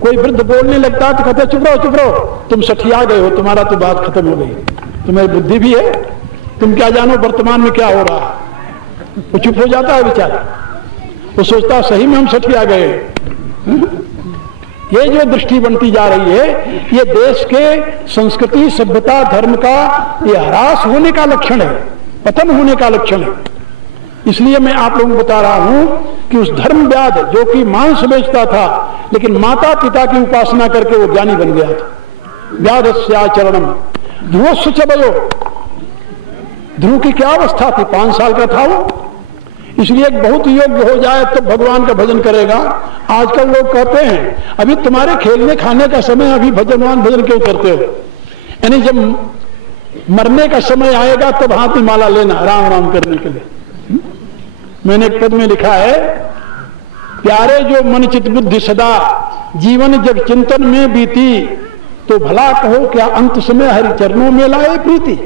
कोई वृद्ध बोलने लगता है तो कहते चुप रहो, तुम सठिया गए हो, तुम्हारा तो बात खत्म हो गई, तुम्हारी बुद्धि भी है, तुम क्या जानो वर्तमान में क्या हो रहा है। वो चुप हो जाता है बेचारा, वो सोचता सही में हम सठिया गए। ये जो दृष्टि बनती जा रही है, ये देश के संस्कृति, सभ्यता, धर्म का ये ह्रास होने का लक्षण है, पतन होने का लक्षण है। इसलिए मैं आप लोगों को बता रहा हूं कि उस धर्म व्याध जो कि मांस बेचता था, लेकिन माता पिता की उपासना करके वो ज्ञानी बन गया था। व्याधस्याचरणम ध्रुवस्व च वयो, ध्रुव की क्या अवस्था थी, 5 साल का था वो। इसलिए बहुत योग्य हो जाए तो भगवान का भजन करेगा। आजकल लोग कहते हैं अभी तुम्हारे खेलने खाने का समय, अभी भजन क्यों करते हो? यानी जब मरने का समय आएगा तब हाथ में माला लेना राम राम करने के लिए। मैंने एक पद में लिखा है, प्यारे जो मन चित बुद्धि सदा जीवन जब चिंतन में बीती, तो भला कहो क्या अंत समय हरि चरणों में लाए प्रीति।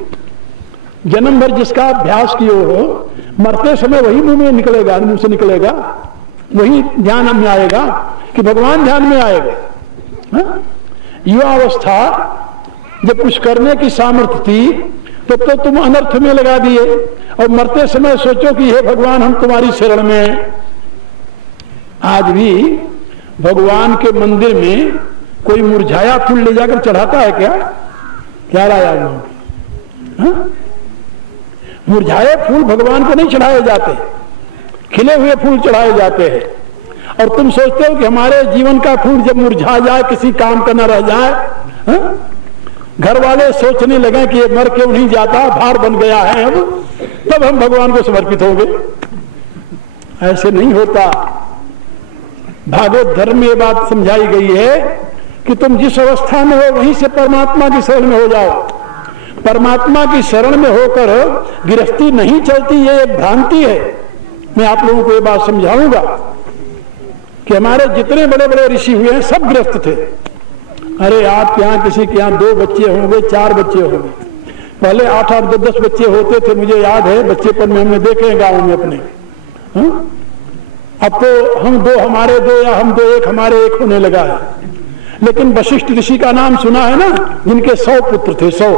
जन्म भर जिसका अभ्यास किए हो, मरते समय वही मुंह में निकलेगा, मुंह से निकलेगा, वही ध्यान में आएगा कि भगवान ध्यान में आएगा। युवावस्था जब कुछ करने की सामर्थ्य थी तब तो तुम अनर्थ में लगा दिए, और मरते समय सोचो कि हे भगवान हम तुम्हारी शरण में हैं। आज भी भगवान के मंदिर में कोई मुरझाया फूल ले जाकर चढ़ाता है क्या लाया लोग? मुरझाए फूल भगवान को नहीं चढ़ाए जाते, खिले हुए फूल चढ़ाए जाते हैं। और तुम सोचते हो कि हमारे जीवन का फूल जब मुरझा जाए, किसी काम का न रह जाए, घर वाले सोचने लगे कि ये मर क्यों नहीं जाता, भार बन गया है अब, तब हम भगवान को समर्पित होंगे। ऐसे नहीं होता। भागवत धर्म में ये बात समझाई गई है कि तुम जिस अवस्था में हो वहीं से परमात्मा की शरण में हो जाओ। परमात्मा की शरण में होकर गृहस्थी नहीं चलती, ये एक भ्रांति है। मैं आप लोगों को ये बात समझाऊंगा कि हमारे जितने बड़े बड़े ऋषि हुए हैं सब गृहस्थ थे। अरे आपके यहाँ किसी के यहाँ 2 बच्चे होंगे, 4 बच्चे होंगे, पहले 8-8, 10-10 बच्चे होते थे, मुझे याद है बच्चेपन में हमने देखे गांव में अपने। अब तो हम 2 हमारे 2 या हम 2 1 हमारे 1 होने लगा है। लेकिन वशिष्ठ ऋषि का नाम सुना है ना, जिनके 100 पुत्र थे, 100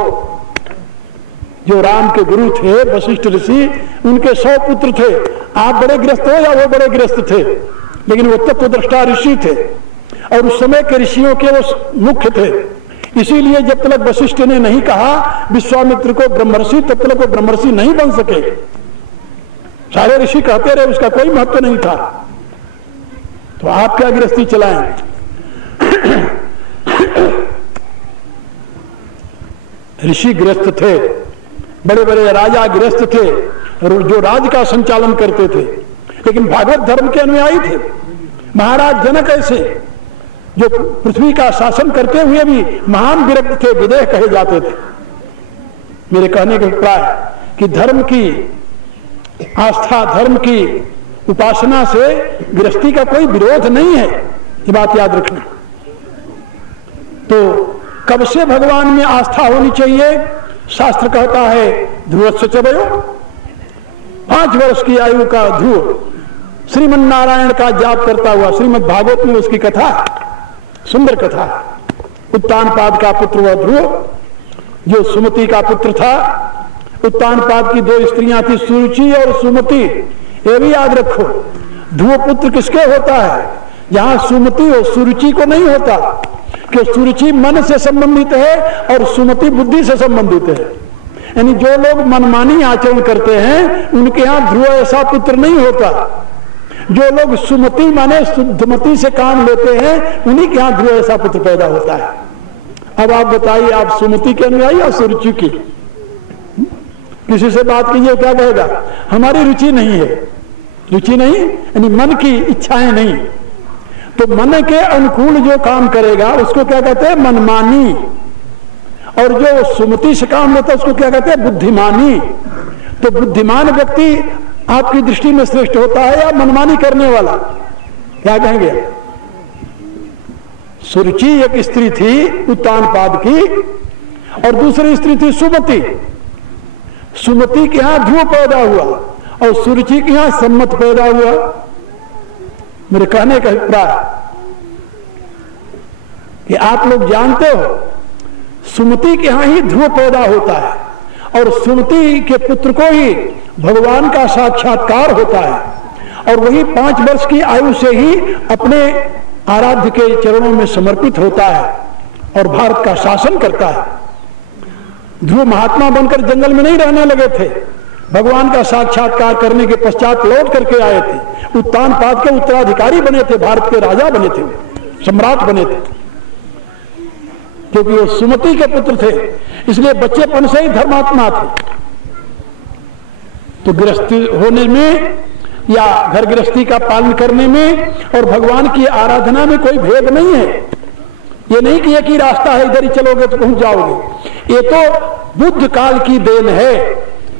जो राम के गुरु थे वशिष्ठ ऋषि, उनके 100 पुत्र थे। आप बड़े गृहस्थ हो या वो बड़े गृहस्थ थे? लेकिन वो तत्वदृष्टा ऋषि थे और उस समय के ऋषियों के वो मुख्य थे। इसीलिए जब तक वशिष्ठ ने नहीं कहा विश्वामित्र को ब्रह्मर्षि, तब तक वो ब्रह्मर्षि नहीं बन सके। सारे ऋषि कहते रहे, उसका कोई महत्व नहीं था। तो आप क्या गृहस्थी चलाएं? ऋषि गृहस्थ थे, बड़े बड़े राजा गृहस्थ थे जो राज का संचालन करते थे, लेकिन भागवत धर्म के अनुयायी थे। महाराज जनक ऐसे जो पृथ्वी का शासन करते हुए भी महान विरक्त थे, विदेह कहे जाते थे। मेरे कहने का अभिप्राय कि धर्म की आस्था, धर्म की उपासना से गृहस्थी का कोई विरोध नहीं है, ये बात याद रखना। तो कब से भगवान में आस्था होनी चाहिए? शास्त्र कहता है ध्रुवस्य च वयो, 5 वर्ष की आयु का ध्रुव श्रीमन नारायण का जाप करता हुआ, श्रीमद् भागवत में उसकी कथा, सुंदर कथा। उत्तानपाद का पुत्र वह ध्रुव जो सुमति का पुत्र था। उत्तानपाद की 2 स्त्रियां थी, सुरुचि और सुमति। ये भी याद रखो, ध्रुव पुत्र किसके होता है? जहां सुमति हो, सुरुचि को नहीं होता, कि सुरुचि मन से संबंधित है और सुमति बुद्धि से संबंधित है। यानी जो लोग मनमानी आचरण करते हैं उनके यहां ध्रुव ऐसा पुत्र नहीं होता। जो लोग सुमति माने शुद्धमति से काम लेते हैं उन्हीं के यहां ध्रुव ऐसा पुत्र पैदा होता है। अब आप बताइए, आप सुमति के अनुयायी या सुरुचि की? किसी से बात कीजिए, क्या कहेगा? हमारी रुचि नहीं है। रुचि नहीं यानी मन की इच्छाएं नहीं। तो मन के अनुकूल जो काम करेगा उसको क्या कहते हैं? मनमानी। और जो सुमति से काम लेता है उसको क्या कहते हैं? बुद्धिमानी। तो बुद्धिमान व्यक्ति आपकी दृष्टि में श्रेष्ठ होता है या मनमानी करने वाला? क्या कहेंगे? सुरुचि एक स्त्री थी उत्तानपाद की और दूसरी स्त्री थी सुमति। सुमति के यहां ध्रुव पैदा हुआ और सुरुचि के यहां सम्मत पैदा हुआ। मेरे कहने का अभिप्राय कि आप लोग जानते हो सुमति के यहां ही ध्रुव पैदा होता है और सुमति के पुत्र को ही भगवान का साक्षात्कार होता है और वही 5 वर्ष की आयु से ही अपने आराध्य के चरणों में समर्पित होता है और भारत का शासन करता है। ध्रुव महात्मा बनकर जंगल में नहीं रहने लगे थे, भगवान का साक्षात्कार करने के पश्चात लौट करके आए थे। उत्तानपाद के उत्तराधिकारी बने थे, भारत के राजा बने थे, सम्राट बने थे, क्योंकि वो सुमति के पुत्र थे, इसलिए बच्चेपन से ही धर्मात्मा थे। तो गृहस्थी होने में या घर गृहस्थी का पालन करने में और भगवान की आराधना में कोई भेद नहीं है। ये नहीं कि एक ही रास्ता है, इधर ही चलोगे तो पहुंच जाओगे। ये तो बुद्ध काल की देन है,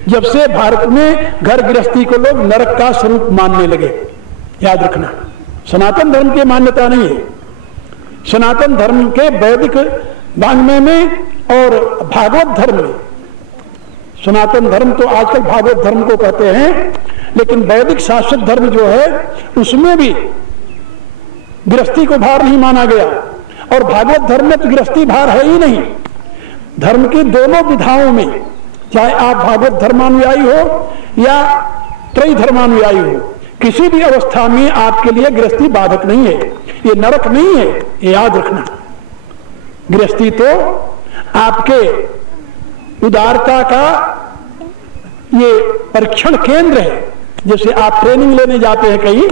जब से भारत में घर गृहस्थी को लोग नरक का स्वरूप मानने लगे। याद रखना, सनातन धर्म की मान्यता नहीं है। सनातन धर्म के वैदिक वाङ्मय में और भागवत धर्म में, सनातन धर्म तो आजकल भागवत धर्म को कहते हैं, लेकिन वैदिक शाश्वत धर्म जो है उसमें भी गृहस्थी को भार नहीं माना गया और भागवत धर्म में तो गृहस्थी भार है ही नहीं। धर्म की दोनों विधाओं में, चाहे आप भागवत धर्मानुयायी हो या त्रय धर्मानुयायी हो, किसी भी अवस्था में आपके लिए गृहस्थी बाधक नहीं है। ये नरक नहीं है, ये याद रखना। गृहस्थी तो आपके उदारता का ये परीक्षण केंद्र है। जैसे आप ट्रेनिंग लेने जाते हैं कहीं,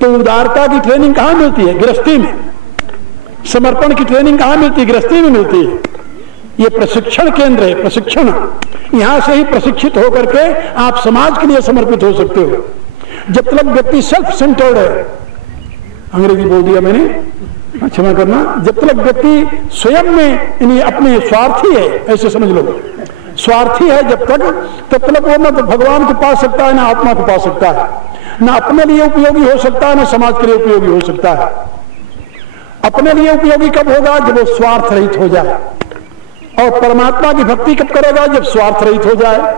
तो उदारता की ट्रेनिंग कहां मिलती है? गृहस्थी में। समर्पण की ट्रेनिंग कहां मिलती है? गृहस्थी में मिलती है। ये प्रशिक्षण केंद्र है, प्रशिक्षण। यहां से ही प्रशिक्षित होकर के आप समाज के लिए समर्पित हो सकते हो। जब तक व्यक्ति सेल्फ सेंटर्ड है, अंग्रेजी बोल दिया मैंने, क्षमा करना, जब तक व्यक्ति स्वयं में यानी अपने स्वार्थी है, ऐसे समझ लो, स्वार्थी है जब तक, तब तक वो न तो भगवान को पा सकता है, ना आत्मा को पा सकता है, ना अपने लिए उपयोगी हो सकता है, ना समाज के लिए उपयोगी हो सकता है। अपने लिए उपयोगी कब होगा? जब वो स्वार्थ रहित हो जाए। और परमात्मा की भक्ति कब करेगा? जब स्वार्थ रहित हो जाए।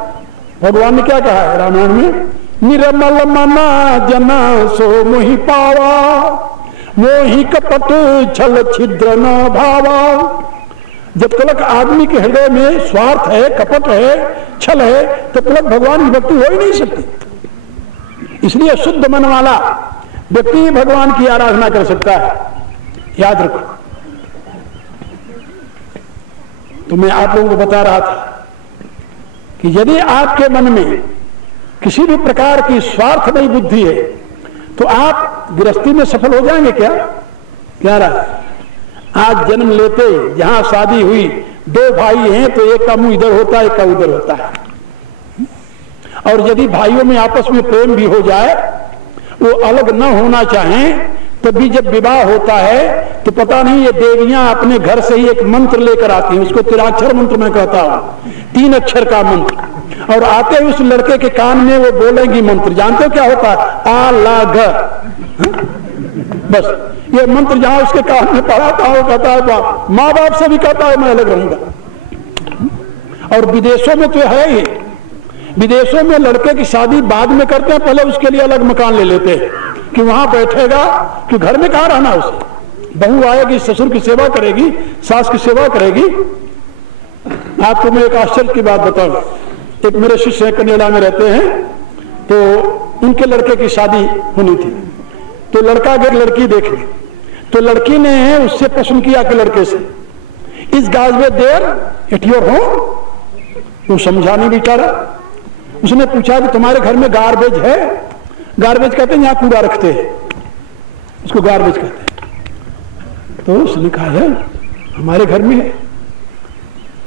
भगवान ने क्या कहा है रामायण में? निर्मल मना जना सो मोहि पावा, मोहि कपट छल छिद्र न भावा। जब तक आदमी के हृदय में स्वार्थ है, कपट है, छल है, तब तक भगवान की भक्ति हो ही नहीं सकती। इसलिए शुद्ध मन वाला व्यक्ति ही भगवान की आराधना कर सकता है, याद रखो। तो मैं आप लोगों को बता रहा था कि यदि आपके मन में किसी भी प्रकार की स्वार्थमयी बुद्धि है तो आप गृहस्थी में सफल हो जाएंगे क्या? क्या रहा? आज जन्म लेते जहां शादी हुई, दो भाई हैं तो एक का मुंह इधर होता है, एक का उधर होता है। और यदि भाइयों में आपस में प्रेम भी हो जाए, वो अलग न होना चाहें, तब भी जब विवाह होता है तो पता नहीं ये देवियां अपने घर से ही एक मंत्र लेकर आती हैं, उसको तिराक्षर मंत्र मैं कहता हूं, 3 अक्षर का मंत्र, और आते ही उस लड़के के कान में वो बोलेंगी मंत्र। जानते हो क्या होता है? आ ला ग। बस ये मंत्र जहां उसके कान में पड़ा था वो कहता है, माँ बाप से भी कहता है मैं अलग रहूंगा। और विदेशों में तो है ही, विदेशों में लड़के की शादी बाद में करते हैं, पहले उसके लिए अलग मकान ले लेते हैं कि वहां बैठेगा, कि घर में कहां रहना उसे। बहू आएगी, ससुर की सेवा करेगी, सास की सेवा करेगी। आपको मैं एक आश्चर्य की बात बताऊं। एक मेरे शिष्य कन्याला में रहते हैं, तो उनके लड़के की शादी होनी थी, तो लड़का गया लड़की देखने, तो लड़की ने उससे पसंद किया कि लड़के से, is garbage there at your home. वो समझा नहीं बेचारा। उसने पूछा कि तुम्हारे घर में गार्बेज है? गार्बेज कहते हैं यहाँ कूड़ा रखते हैं, उसको गार्बेज कहते हैं। तो उसने कहा है हमारे घर में है।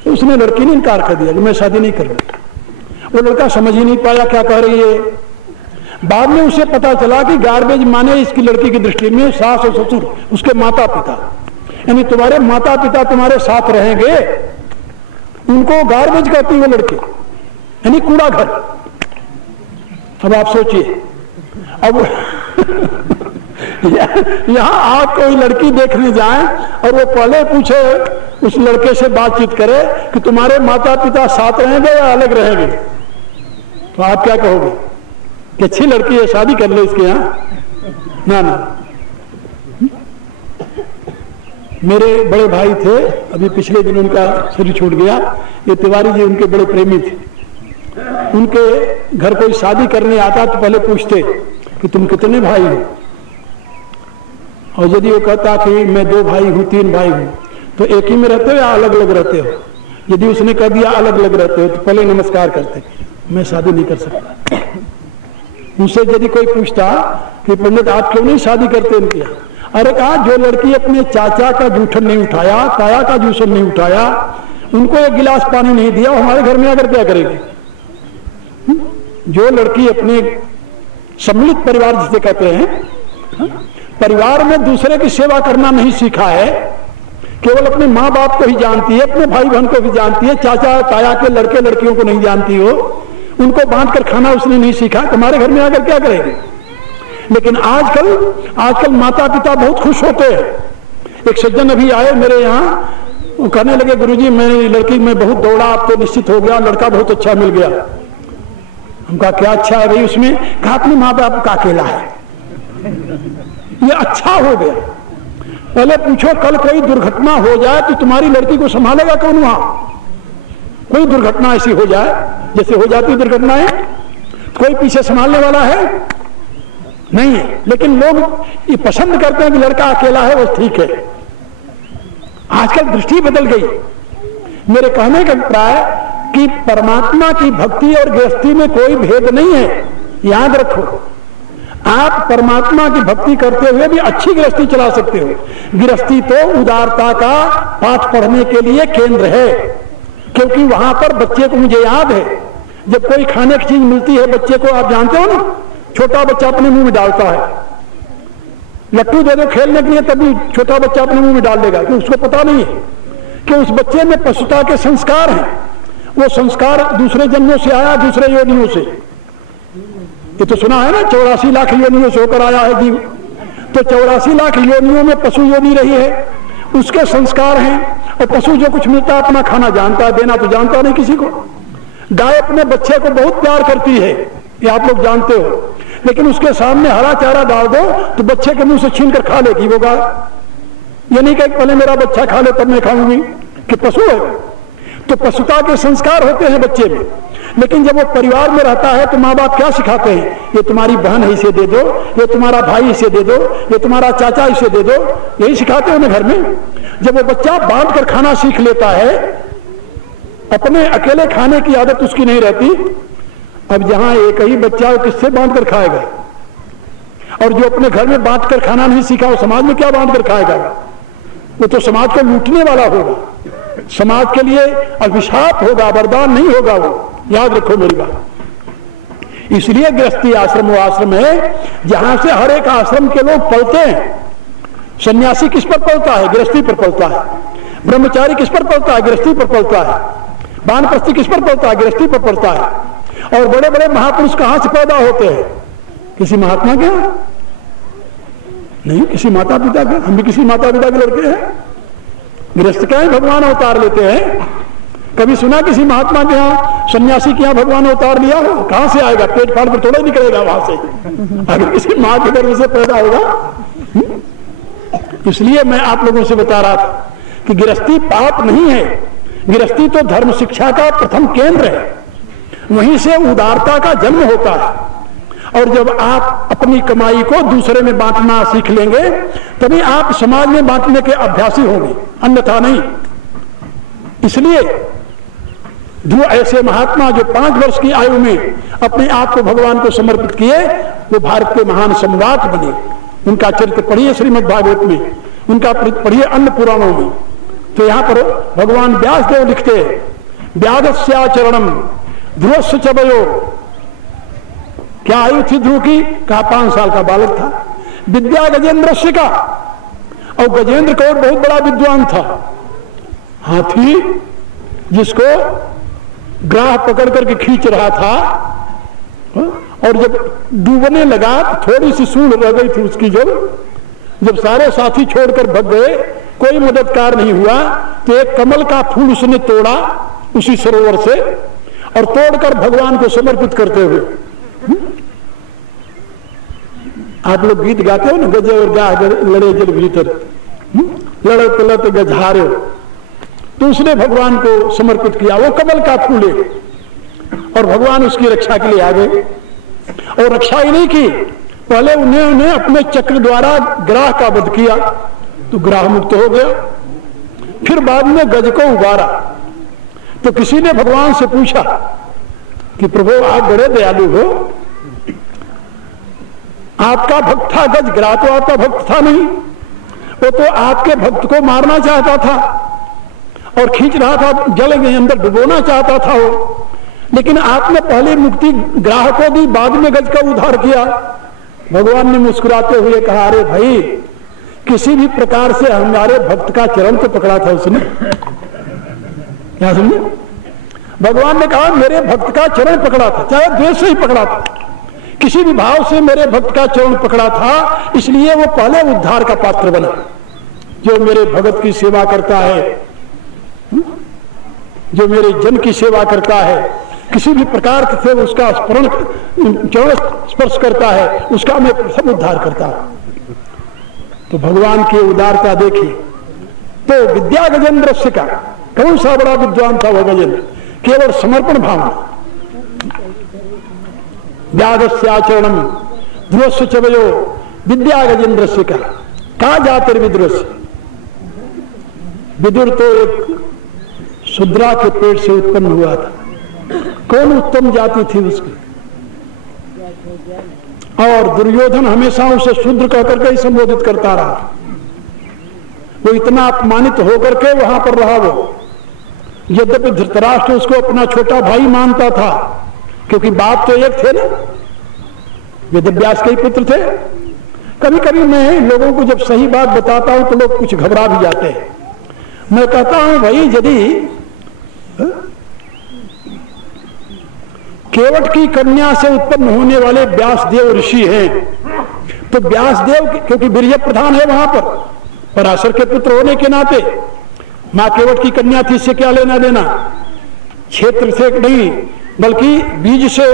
तो उसने लड़की ने इनकार कर दिया कि मैं शादी नहीं करूंगी। वो लड़का समझ ही नहीं पाया क्या कह रही है। बाद में उसे पता चला कि गार्बेज माने इसकी लड़की की दृष्टि में सास और ससुर, उसके माता पिता, यानी तुम्हारे माता पिता तुम्हारे साथ रहेंगे, उनको गार्बेज कहती है वो लड़की, यानी कूड़ा घर। अब आप सोचिए, अब यहां आप कोई लड़की देखने जाए और वो पहले पूछे उस लड़के से बातचीत करे कि तुम्हारे माता पिता साथ रहेंगे या अलग रहेंगे, तो आप क्या कहोगे कि अच्छी लड़की है, शादी कर लो इसके यहां? ना ना। मेरे बड़े भाई थे, अभी पिछले दिन उनका शरीर छूट गया, ये तिवारी जी उनके बड़े प्रेमी थे। उनके घर कोई शादी करने आता तो पहले पूछते कि तुम कितने भाई हो, और यदि वो कहता कि मैं 2 भाई हूं, 3 भाई हूं, तो एक ही में रहते हो या अलग अलग रहते हो? यदि उसने कह दिया अलग अलग रहते हो तो पहले नमस्कार करते, मैं शादी नहीं कर सकता। उनसे यदि कोई पूछता कि पंडित आप क्यों नहीं शादी करते इनकी, अरे कहा जो लड़की अपने चाचा का जूठन नहीं उठाया, ताया का जूठन नहीं उठाया, उनको एक गिलास पानी नहीं दिया, हमारे घर में आकर क्या करेगी? जो लड़की अपने सम्मिलित परिवार जिसे कहते हैं, परिवार में दूसरे की सेवा करना नहीं सीखा है, केवल अपने माँ बाप को ही जानती है, अपने भाई बहन को भी जानती है, चाचा ताया के लड़के लड़कियों को नहीं जानती हो, उनको बांध कर खाना उसने नहीं सीखा, तुम्हारे घर में आकर क्या करेगी? लेकिन आजकल माता पिता बहुत खुश होते हैं। एक सज्जन अभी आए मेरे यहाँ, वो कहने लगे गुरुजी मेरी लड़की में बहुत दौड़ा, अब तो निश्चित हो गया, लड़का बहुत अच्छा मिल गया। हम कहा क्या अच्छा है भाई उसमें? कहा अपने माँ बाप का अकेला है, ये अच्छा हो गया। पहले पूछो कल कोई दुर्घटना हो जाए तो तुम्हारी लड़की को संभालेगा कौन? वहां कोई दुर्घटना ऐसी हो जाए जैसे हो जाती दुर्घटनाएं, कोई पीछे संभालने वाला है नहीं है। लेकिन लोग ये पसंद करते हैं कि लड़का अकेला है, वो ठीक है। आजकल दृष्टि बदल गई। मेरे कहने का अभिप्राय कि परमात्मा की भक्ति और गृहस्थी में कोई भेद नहीं है, याद रखो। आप परमात्मा की भक्ति करते हुए भी अच्छी गृहस्थी चला सकते हो। गृहस्थी तो उदारता का पाठ पढ़ने के लिए केंद्र है, क्योंकि वहां पर बच्चे को, मुझे याद है जब कोई खाने की चीज मिलती है बच्चे को, आप जानते हो ना, छोटा बच्चा अपने मुंह में डालता है, लट्टू दे दो खेलने के लिए तभी छोटा बच्चा अपने मुंह में डाल देगा, कि उसको पता नहीं है कि उस बच्चे में पशुता के संस्कार हैं। वो संस्कार दूसरे जन्मों से आया, दूसरे योनियों से। ये तो सुना है ना 84 लाख योनियों से होकर आया है जीव। तो 84 लाख योनियों में पशु योनि रही है, उसके संस्कार हैं। और पशु जो कुछ मिलता है अपना खाना जानता है, देना तो जानता नहीं किसी को। गाय अपने बच्चे को बहुत प्यार करती है, ये आप लोग जानते हो, लेकिन उसके सामने हरा चारा डाल दो तो बच्चे के मुंह से छीन कर खा लेगी वो गाय। ये नहीं कि पहले मेरा बच्चा खा ले तब मैं खाऊंगी, कि पशु है। तो पशुता के संस्कार होते हैं बच्चे में। लेकिन जब वो परिवार में रहता है तो माँ बाप क्या सिखाते हैं? ये तुम्हारी बहन है, इसे दे दो, ये तुम्हारा भाई, इसे दे दो, ये तुम्हारा चाचा, इसे दे दो, यही सिखाते हैं उन्हें घर में। जब वो बच्चा बांट कर खाना सीख लेता है, अपने अकेले खाने की आदत उसकी नहीं रहती। अब जहां एक ही बच्चा हो, किससे बांट कर खाएगा? और जो अपने घर में बांट कर खाना नहीं सीखा, वो समाज में क्या बांट कर खाएगा? वो तो समाज को लूटने वाला होगा, समाज के लिए अभिशाप होगा, वरदान नहीं होगा वो। याद रखो मेरी बात। इसलिए गृहस्थी आश्रम वो आश्रम है जहां से हर एक आश्रम के लोग पलते हैं। सन्यासी किस पर पलता है? गृहस्थी पर पलता है। ब्रह्मचारी किस पर पलता है? गृहस्थी पर पलता है। वानप्रस्थी किस पर पलता है? गृहस्थी पर पलता है। और बड़े बड़े महापुरुष कहां से पैदा होते हैं? किसी महात्मा के यहाँ नहीं, किसी माता पिता के। हम भी किसी माता पिता के लड़के हैं। गृहस्थ का ही भगवान अवतार लेते हैं। कभी सुना किसी महात्मा के यहाँ, सन्यासी के यहाँ भगवान अवतार लिया हो? कहां से आएगा? पेट फाड़ पर थोड़ा निकलेगा वहां से, अगर किसी माँ के गर्भ से पैदा होगा। इसलिए मैं आप लोगों से बता रहा था कि गृहस्थी पाप नहीं है। गृहस्थी तो धर्म शिक्षा का प्रथम केंद्र है, वहीं से उदारता का जन्म होता है। और जब आप अपनी कमाई को दूसरे में बांटना सीख लेंगे, तभी आप समाज में बांटने के अभ्यासी होंगे, अन्यथा नहीं। इसलिए जो ऐसे महात्मा जो 5 वर्ष की आयु में अपने आप को भगवान को समर्पित किए, वो भारत के महान सम्राट बने। उनका चरित्र पढ़िए श्रीमद् भागवत में, उनका पढ़िए अन्य पुराणों में। तो यहां पर भगवान व्यासदेव लिखते हैं, व्याधस्याचरणम ध्रुवस्य च वयो। क्या आयु थी ध्रुव की? कहा 5 साल का बालक था। विद्या गजेंद्र का, और गजेंद्र कौर बहुत बड़ा विद्वान था, हाथी जिसको ग्राह पकड़ करके खींच रहा था, और जब डूबने लगा थोड़ी सी सूंड रह गई थी उसकी। जब सारे साथी छोड़कर भग गए, कोई मददगार नहीं हुआ, तो एक कमल का फूल उसने तोड़ा उसी सरोवर से, और तोड़कर भगवान को समर्पित करते हुए। आप लोग गीत गाते हो ना, गजे और गाह लड़े जल भीतर, लड़े तलत गजहारे, तो उसने भगवान को समर्पित किया। वो कमल का फूल है, और भगवान उसकी रक्षा के लिए आ गए। और रक्षा ही नहीं की, पहले उन्हें अपने चक्र द्वारा ग्राह का वध किया, तो ग्राह मुक्त हो गया। फिर बाद में गज को उबारा। तो किसी ने भगवान से पूछा कि प्रभु आप बड़े दयालु हो, आपका भक्त था गज, ग्राह तो आपका भक्त था नहीं। वो तो आपके भक्त को मारना चाहता था और खींच रहा था, जल के अंदर डुबोना चाहता था वो। लेकिन आपने पहले मुक्ति ग्राह को दी, बाद में गज का उद्धार किया। भगवान ने मुस्कुराते हुए कहा, अरे भाई, किसी भी प्रकार से हमारे भक्त का चरण तो पकड़ा था उसने। क्या समझे? भगवान ने कहा मेरे भक्त का चरण पकड़ा था, चाहे द्वेष से ही पकड़ा था, किसी भी भाव से मेरे भक्त का चरण पकड़ा था, इसलिए वो पहले उद्धार का पात्र बना। जो मेरे भगत की सेवा करता है, जो मेरे जन की सेवा करता है, किसी भी प्रकार से उसका चरण स्पर्श करता है, उसका मैं सब उद्धार करता हूं। तो भगवान की उदारता देखिए। तो विद्या गजेंद्र से का कौन सा बड़ा विद्वान था वो गजेंद्र? केवल समर्पण भावना। व्याधस्याचरणम ध्रुवस्य च वयो विद्या गजेंद्र से का जातिर विदुर। विदुर तो एक शूद्रा के पेट से उत्पन्न हुआ था। कौन उत्तम जाति थी उसकी? और दुर्योधन हमेशा उसे शूद्र कहकर के ही संबोधित करता रहा। वो इतना अपमानित होकर के वहां पर रहा। वो यद्यपि धृतराष्ट्र उसको अपना छोटा भाई मानता था, क्योंकि बाप तो एक थे ना, वेदव्यास के ही पुत्र थे। कभी कभी मैं लोगों को जब सही बात बताता हूं तो लोग कुछ घबरा भी जाते हैं। मैं कहता हूं भाई, यदि केवट की कन्या से उत्पन्न होने वाले व्यासदेव ऋषि हैं, तो व्यासदेव क्योंकि वीर्य प्रधान है वहां पर, पराशर के पुत्र होने के नाते, मां केवट की कन्या थी, इससे क्या लेना देना? क्षेत्र से नहीं, बल्कि बीज से।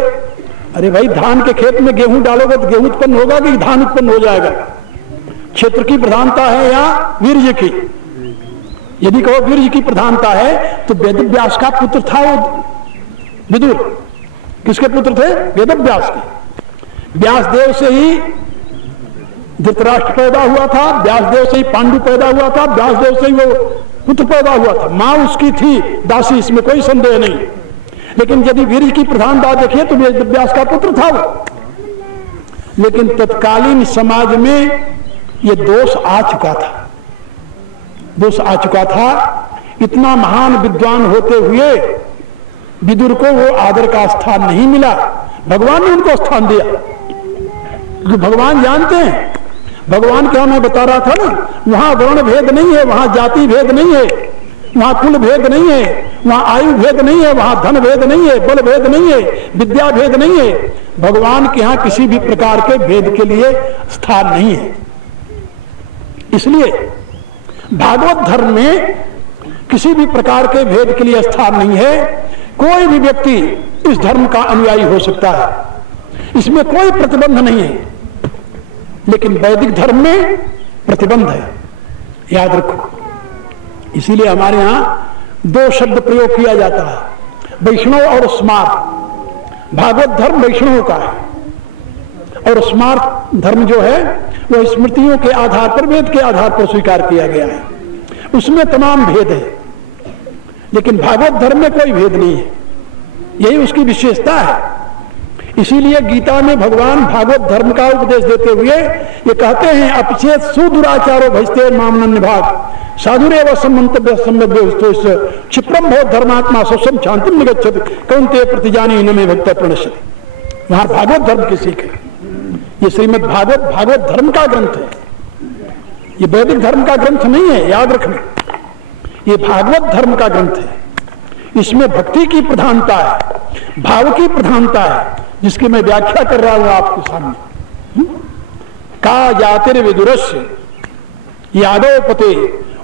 अरे भाई, धान के खेत में गेहूं डालोगे तो गेहूं उत्पन्न होगा कि धान उत्पन्न हो जाएगा? क्षेत्र की प्रधानता है या वीर्य की? यदि कहो वीर्य की प्रधानता है तो वेद व्यास का पुत्र था वो विदुर। किसके पुत्र थे? वेदव्यास के। व्यासदेव से ही धृतराष्ट्र पैदा हुआ था, व्यासदेव से ही पांडु पैदा हुआ था, व्यासदेव से ही वो पुत्र पैदा हुआ था। मां उसकी थी दासी, इसमें कोई संदेह नहीं। लेकिन यदि वीर की प्रधानता देखिए तो वेदव्यास का पुत्र था वो। लेकिन तत्कालीन समाज में ये दोष आ चुका था, दोष आ चुका था। इतना महान विद्वान होते हुए विदुर को वो आदर का स्थान नहीं मिला। भगवान ने उनको स्थान दिया, क्योंकि भगवान जानते हैं। भगवान क्या मैं बता रहा था ना, वहां वर्ण भेद नहीं है, वहां जाति भेद नहीं है, वहां कुल भेद नहीं है, वहां आयु भेद नहीं है, वहां धन भेद नहीं है, बल भेद नहीं है, विद्या भेद नहीं है। भगवान के यहां किसी भी प्रकार के भेद के लिए स्थान नहीं है। इसलिए भागवत धर्म में किसी भी प्रकार के भेद के लिए स्थान नहीं है। कोई भी व्यक्ति इस धर्म का अनुयायी हो सकता है, इसमें कोई प्रतिबंध नहीं है। लेकिन वैदिक धर्म में प्रतिबंध है, याद रखो। इसीलिए हमारे यहां दो शब्द प्रयोग किया जाता है, वैष्णव और स्मार्त। भागवत धर्म वैष्णव का है और स्मार्त धर्म जो है वह स्मृतियों के आधार पर, वेद के आधार पर स्वीकार किया गया है। उसमें तमाम भेद है, लेकिन भागवत धर्म में कोई भेद नहीं है। यही उसकी विशेषता है। इसीलिए गीता में भगवान भागवत धर्म का उपदेश देते हुए ये कहते हैं, अपचेत सुदुराचारो भजते मामनन्य भाग साधुरेव सम्मंतव्य सम्यग्य क्षिप्रम भव धर्मात्मा स्वसम शांतिम निगच्छति कौन्तेय प्रतिजानी न मे भक्त प्रणश्यति। वहां भागवत धर्म की सीख है। ये श्रीमद् भागवत भागवत धर्म का ग्रंथ है, ये वैदिक धर्म का ग्रंथ नहीं है, याद रखना। ये भागवत धर्म का ग्रंथ है। इसमें भक्ति की प्रधानता है, भाव की प्रधानता है, जिसकी मैं व्याख्या कर रहा हूं आपके सामने। का जातिर विदुरस्य यादव पते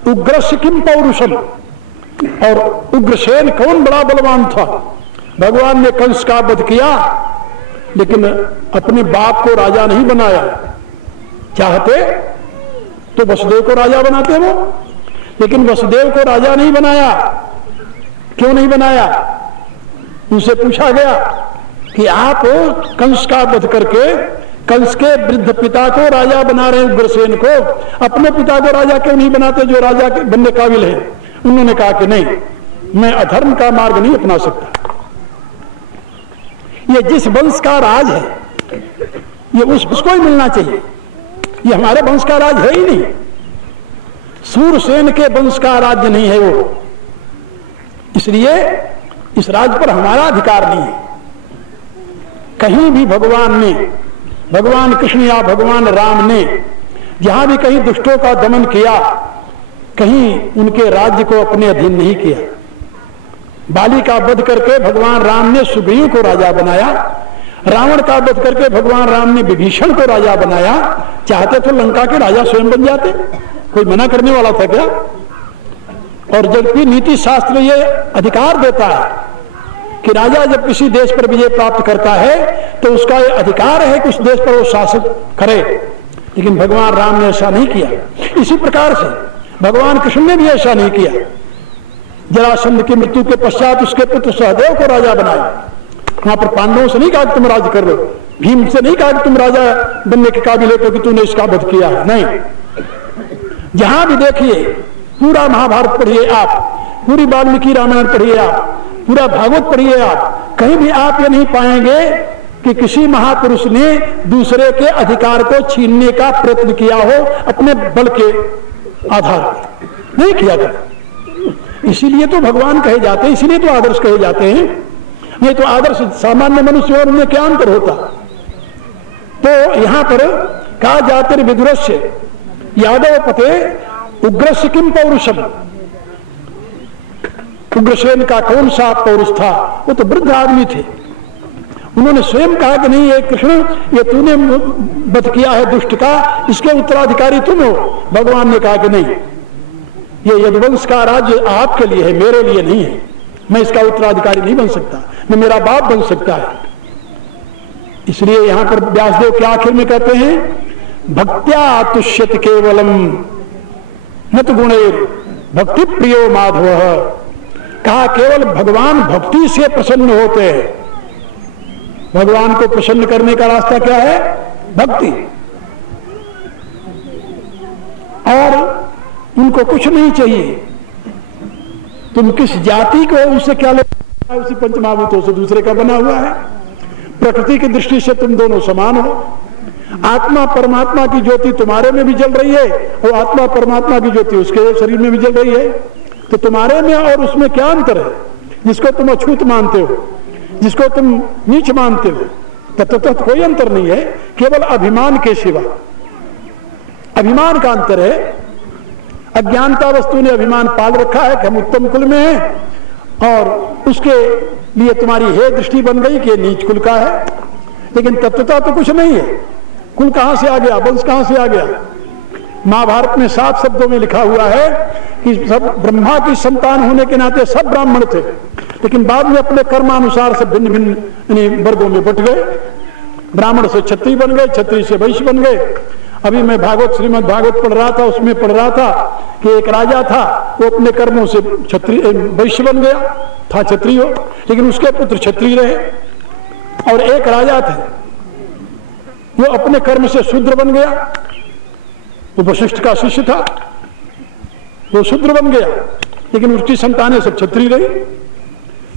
उग्रस्य किम पौरुषम। और उग्रसेन कौन बड़ा बलवान था? भगवान ने कंस का वध किया, लेकिन अपने बाप को राजा नहीं बनाया। चाहते तो वसुदेव को राजा बनाते वो, लेकिन वसुदेव को राजा नहीं बनाया। क्यों नहीं बनाया? उनसे पूछा गया कि आप कंस का वध करके कंस के वृद्ध पिता को राजा बना रहे हैं, उग्रसेन को, अपने पिता को राजा क्यों नहीं बनाते जो राजा के बनने काबिल है? उन्होंने कहा कि नहीं, मैं अधर्म का मार्ग नहीं अपना सकता। ये जिस वंश का राज है ये उसको ही मिलना चाहिए। ये हमारे वंश का राज है ही नहीं, सूरसेन के वंश का राज्य नहीं है वो, इसलिए इस राज पर हमारा अधिकार नहीं है। कहीं भी भगवान कृष्ण या भगवान राम ने जहां भी कहीं दुष्टों का दमन किया, कहीं उनके राज्य को अपने अधीन नहीं किया। बाली का वध करके भगवान राम ने सुग्रीव को राजा बनाया, रावण का वध करके भगवान राम ने विभीषण को राजा बनाया। चाहते तो लंका के राजा स्वयं बन जाते, कोई मना करने वाला था क्या? और जबकि नीति शास्त्र ये अधिकार देता है कि राजा जब किसी देश पर विजय प्राप्त करता है तो उसका ये अधिकार है कि उस देश पर वो शासन करे, लेकिन भगवान राम ने ऐसा नहीं किया। इसी प्रकार से भगवान कृष्ण ने भी ऐसा नहीं किया। जरासंध की मृत्यु के पश्चात उसके पुत्र सहदेव को राजा बनाया। वहां पर पांडवों से नहीं कहा कि तुम राज कर लो, भीम से नहीं कहा कि तुम राजा बनने के काबिल हो क्योंकि तूने इसका वध किया है, नहीं। जहां भी देखिए, पूरा महाभारत पढ़िए आप, पूरी वाल्मीकि रामायण पढ़िए आप, पूरा भागवत पढ़िए आप, कहीं भी आप ये नहीं पाएंगे कि किसी महापुरुष ने दूसरे के अधिकार को छीनने का प्रयत्न किया हो अपने बल के आधार पर, नहीं किया था। इसीलिए तो भगवान कहे जाते हैं, इसीलिए तो आदर्श कहे जाते हैं। नहीं तो आदर्श सामान्य मनुष्य और उनमें क्या अंतर होता? तो यहां पर कहा जाते विदुरस्य यादव पते उग्रस्य किम पौरुषम। उग्रसेन का कौन सा पौरुष था? वो तो वृद्ध आदमी थे। उन्होंने स्वयं कहा कि नहीं, ये कृष्ण, ये तूने वध किया है दुष्ट का, इसके उत्तराधिकारी तुम हो। भगवान ने कहा कि नहीं, ये यदुवंश का राज्य आपके लिए है, मेरे लिए नहीं है। मैं इसका उत्तराधिकारी नहीं बन सकता, न मेरा बाप बन सकता है। इसलिए यहां पर व्यासदेव के आखिर में कहते हैं, भक्त्या तुष्यति केवलम नत गुणैर भक्ति प्रियो माधव। कहा केवल भगवान भक्ति से प्रसन्न होते हैं, भगवान को प्रसन्न करने का रास्ता क्या है? भक्ति। और उनको कुछ नहीं चाहिए। तुम किस जाति को, उससे क्या लेना? उसी पंचमहाभूतों से दूसरे का बना हुआ है। प्रकृति की दृष्टि से तुम दोनों समान हो। आत्मा परमात्मा की ज्योति तुम्हारे में भी जल रही है और आत्मा परमात्मा की ज्योति उसके शरीर में भी जल रही है। तो तुम्हारे में और उसमें क्या अंतर है? जिसको तुम अछूत मानते हो, जिसको तुम नीच मानते हो, तत्वतः कोई अंतर नहीं है, केवल अभिमान के सिवा। अभिमान का अंतर है। अज्ञानता वस्तु ने अभिमान पाल रखा है कि हम उत्तम कुल में हैं और उसके लिए तुम्हारी हे दृष्टि बन गई कि नीच कुल का है। लेकिन तत्वता तो कुछ नहीं है। कुल कहां से आ गया? वंश कहां से आ गया? महाभारत में 7 शब्दों में लिखा हुआ है कि सब ब्रह्मा की संतान होने के नाते सब ब्राह्मण थे, लेकिन बाद में अपने कर्मानुसार सब भिन्न भिन्न वर्गों में बट गए। ब्राह्मण से क्षत्रिय बन गए, क्षत्रिय से वैश्य बन गए। अभी मैं भागवत, श्रीमद् भागवत पढ़ रहा था, उसमें पढ़ रहा था कि एक राजा था, वो अपने कर्मों से क्षत्रिय वैश्य बन गया, था क्षत्रिय हो, लेकिन उसके पुत्र क्षत्रिय रहे। और एक राजा थे, वो अपने कर्म से शूद्र बन गया, वो वशिष्ठ का शिष्य था, वो शूद्र बन गया, लेकिन उसकी संतानें सब क्षत्रिय रही।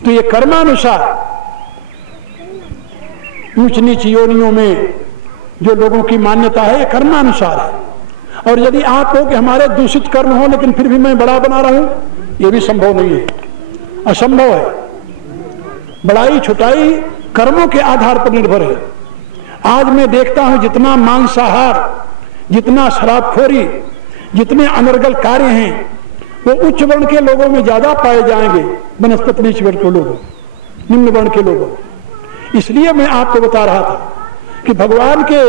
तो ये कर्मानुसार ऊंच नीच योनियों में जो लोगों की मान्यता है, ये कर्मानुसार है। और यदि आप हो कि हमारे दूषित कर्म हो लेकिन फिर भी मैं बड़ा बना रहा हूं, ये भी संभव नहीं है, असंभव है। बड़ाई छुटाई कर्मों के आधार पर निर्भर है। आज मैं देखता हूं जितना मांसाहार, जितना शराबखोरी, जितने अनर्गल कार्य हैं, वो उच्च वर्ण के लोगों में ज्यादा पाए जाएंगे, वनस्पति नीच वर्ण के लोगों, निम्न वर्ण के लोगों। इसलिए मैं आपको बता रहा था कि भगवान के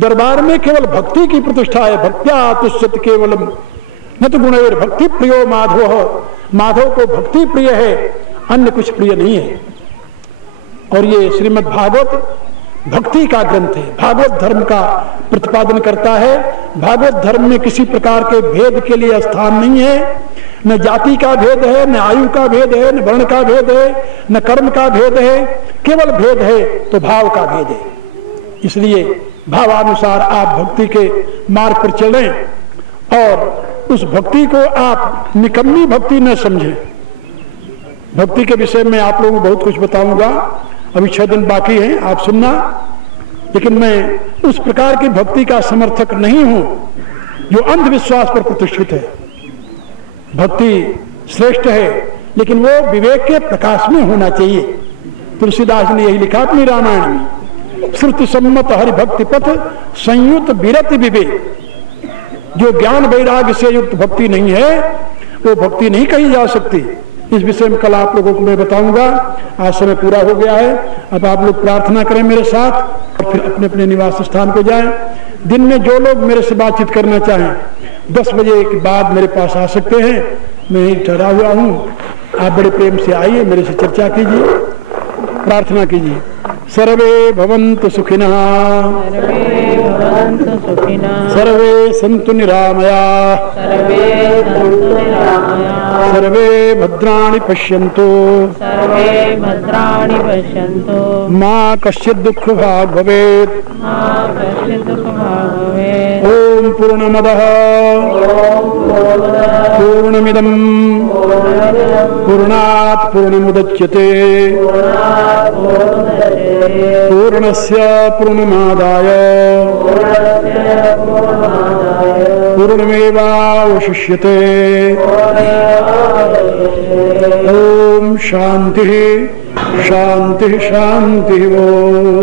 दरबार में केवल भक्ति की प्रतिष्ठा है। भक्त्या तुष्यति केवलम न तो गुणैर भक्ति प्रियो माधव। माधव को भक्ति प्रिय है, अन्य कुछ प्रिय नहीं है। और ये श्रीमद् भागवत भक्ति का ग्रंथ है, भागवत धर्म का प्रतिपादन करता है। भागवत धर्म में किसी प्रकार के भेद के लिए स्थान नहीं है। न जाति का भेद है, न आयु का भेद है, न वर्ण का भेद है, न कर्म का भेद है। केवल भेद है तो भाव का भेद है। इसलिए भावानुसार आप भक्ति के मार्ग पर चलें और उस भक्ति को आप निकम्मी भक्ति न समझें। भक्ति के विषय में आप लोगों को बहुत कुछ बताऊंगा, अभी 6 दिन बाकी हैं, आप सुनना। लेकिन मैं उस प्रकार की भक्ति का समर्थक नहीं हूं जो अंधविश्वास पर प्रतिष्ठित है। भक्ति श्रेष्ठ है, लेकिन वो विवेक के प्रकाश में होना चाहिए। तुलसीदास ने यही लिखा अपनी रामायण में, श्रुति सम्मत हरि भक्ति पथ संयुक्त विरति विवेक। जो ज्ञान वैराग्य से युक्त भक्ति नहीं है, वो भक्ति नहीं कही जा सकती। इस विषय में कल आप लोगों को मैं बताऊंगा। आज समय पूरा हो गया है। अब आप लोग प्रार्थना करें मेरे साथ और फिर अपने अपने निवास स्थान को जाएं। दिन में जो लोग मेरे से बातचीत करना चाहें 10 बजे के बाद मेरे पास आ सकते हैं। मैं ठहरा हुआ हूँ, आप बड़े प्रेम से आइए, मेरे से चर्चा कीजिए, प्रार्थना कीजिए। सर्वे भवन्तु सुखिनः, सर्वे सन्तु निरामयाः, सर्वे भद्राणि पश्यन्तु, मा कश्चित् दुःखभाग् भवेत्। ओम पूर्णमदः पूर्णमिदं पूर्णात् पूर्णमुदच्यते पूर्णस्य पूर्णमादाय पूर्णमेवावशिष्यते। ओम शांति शांति शांति। ओम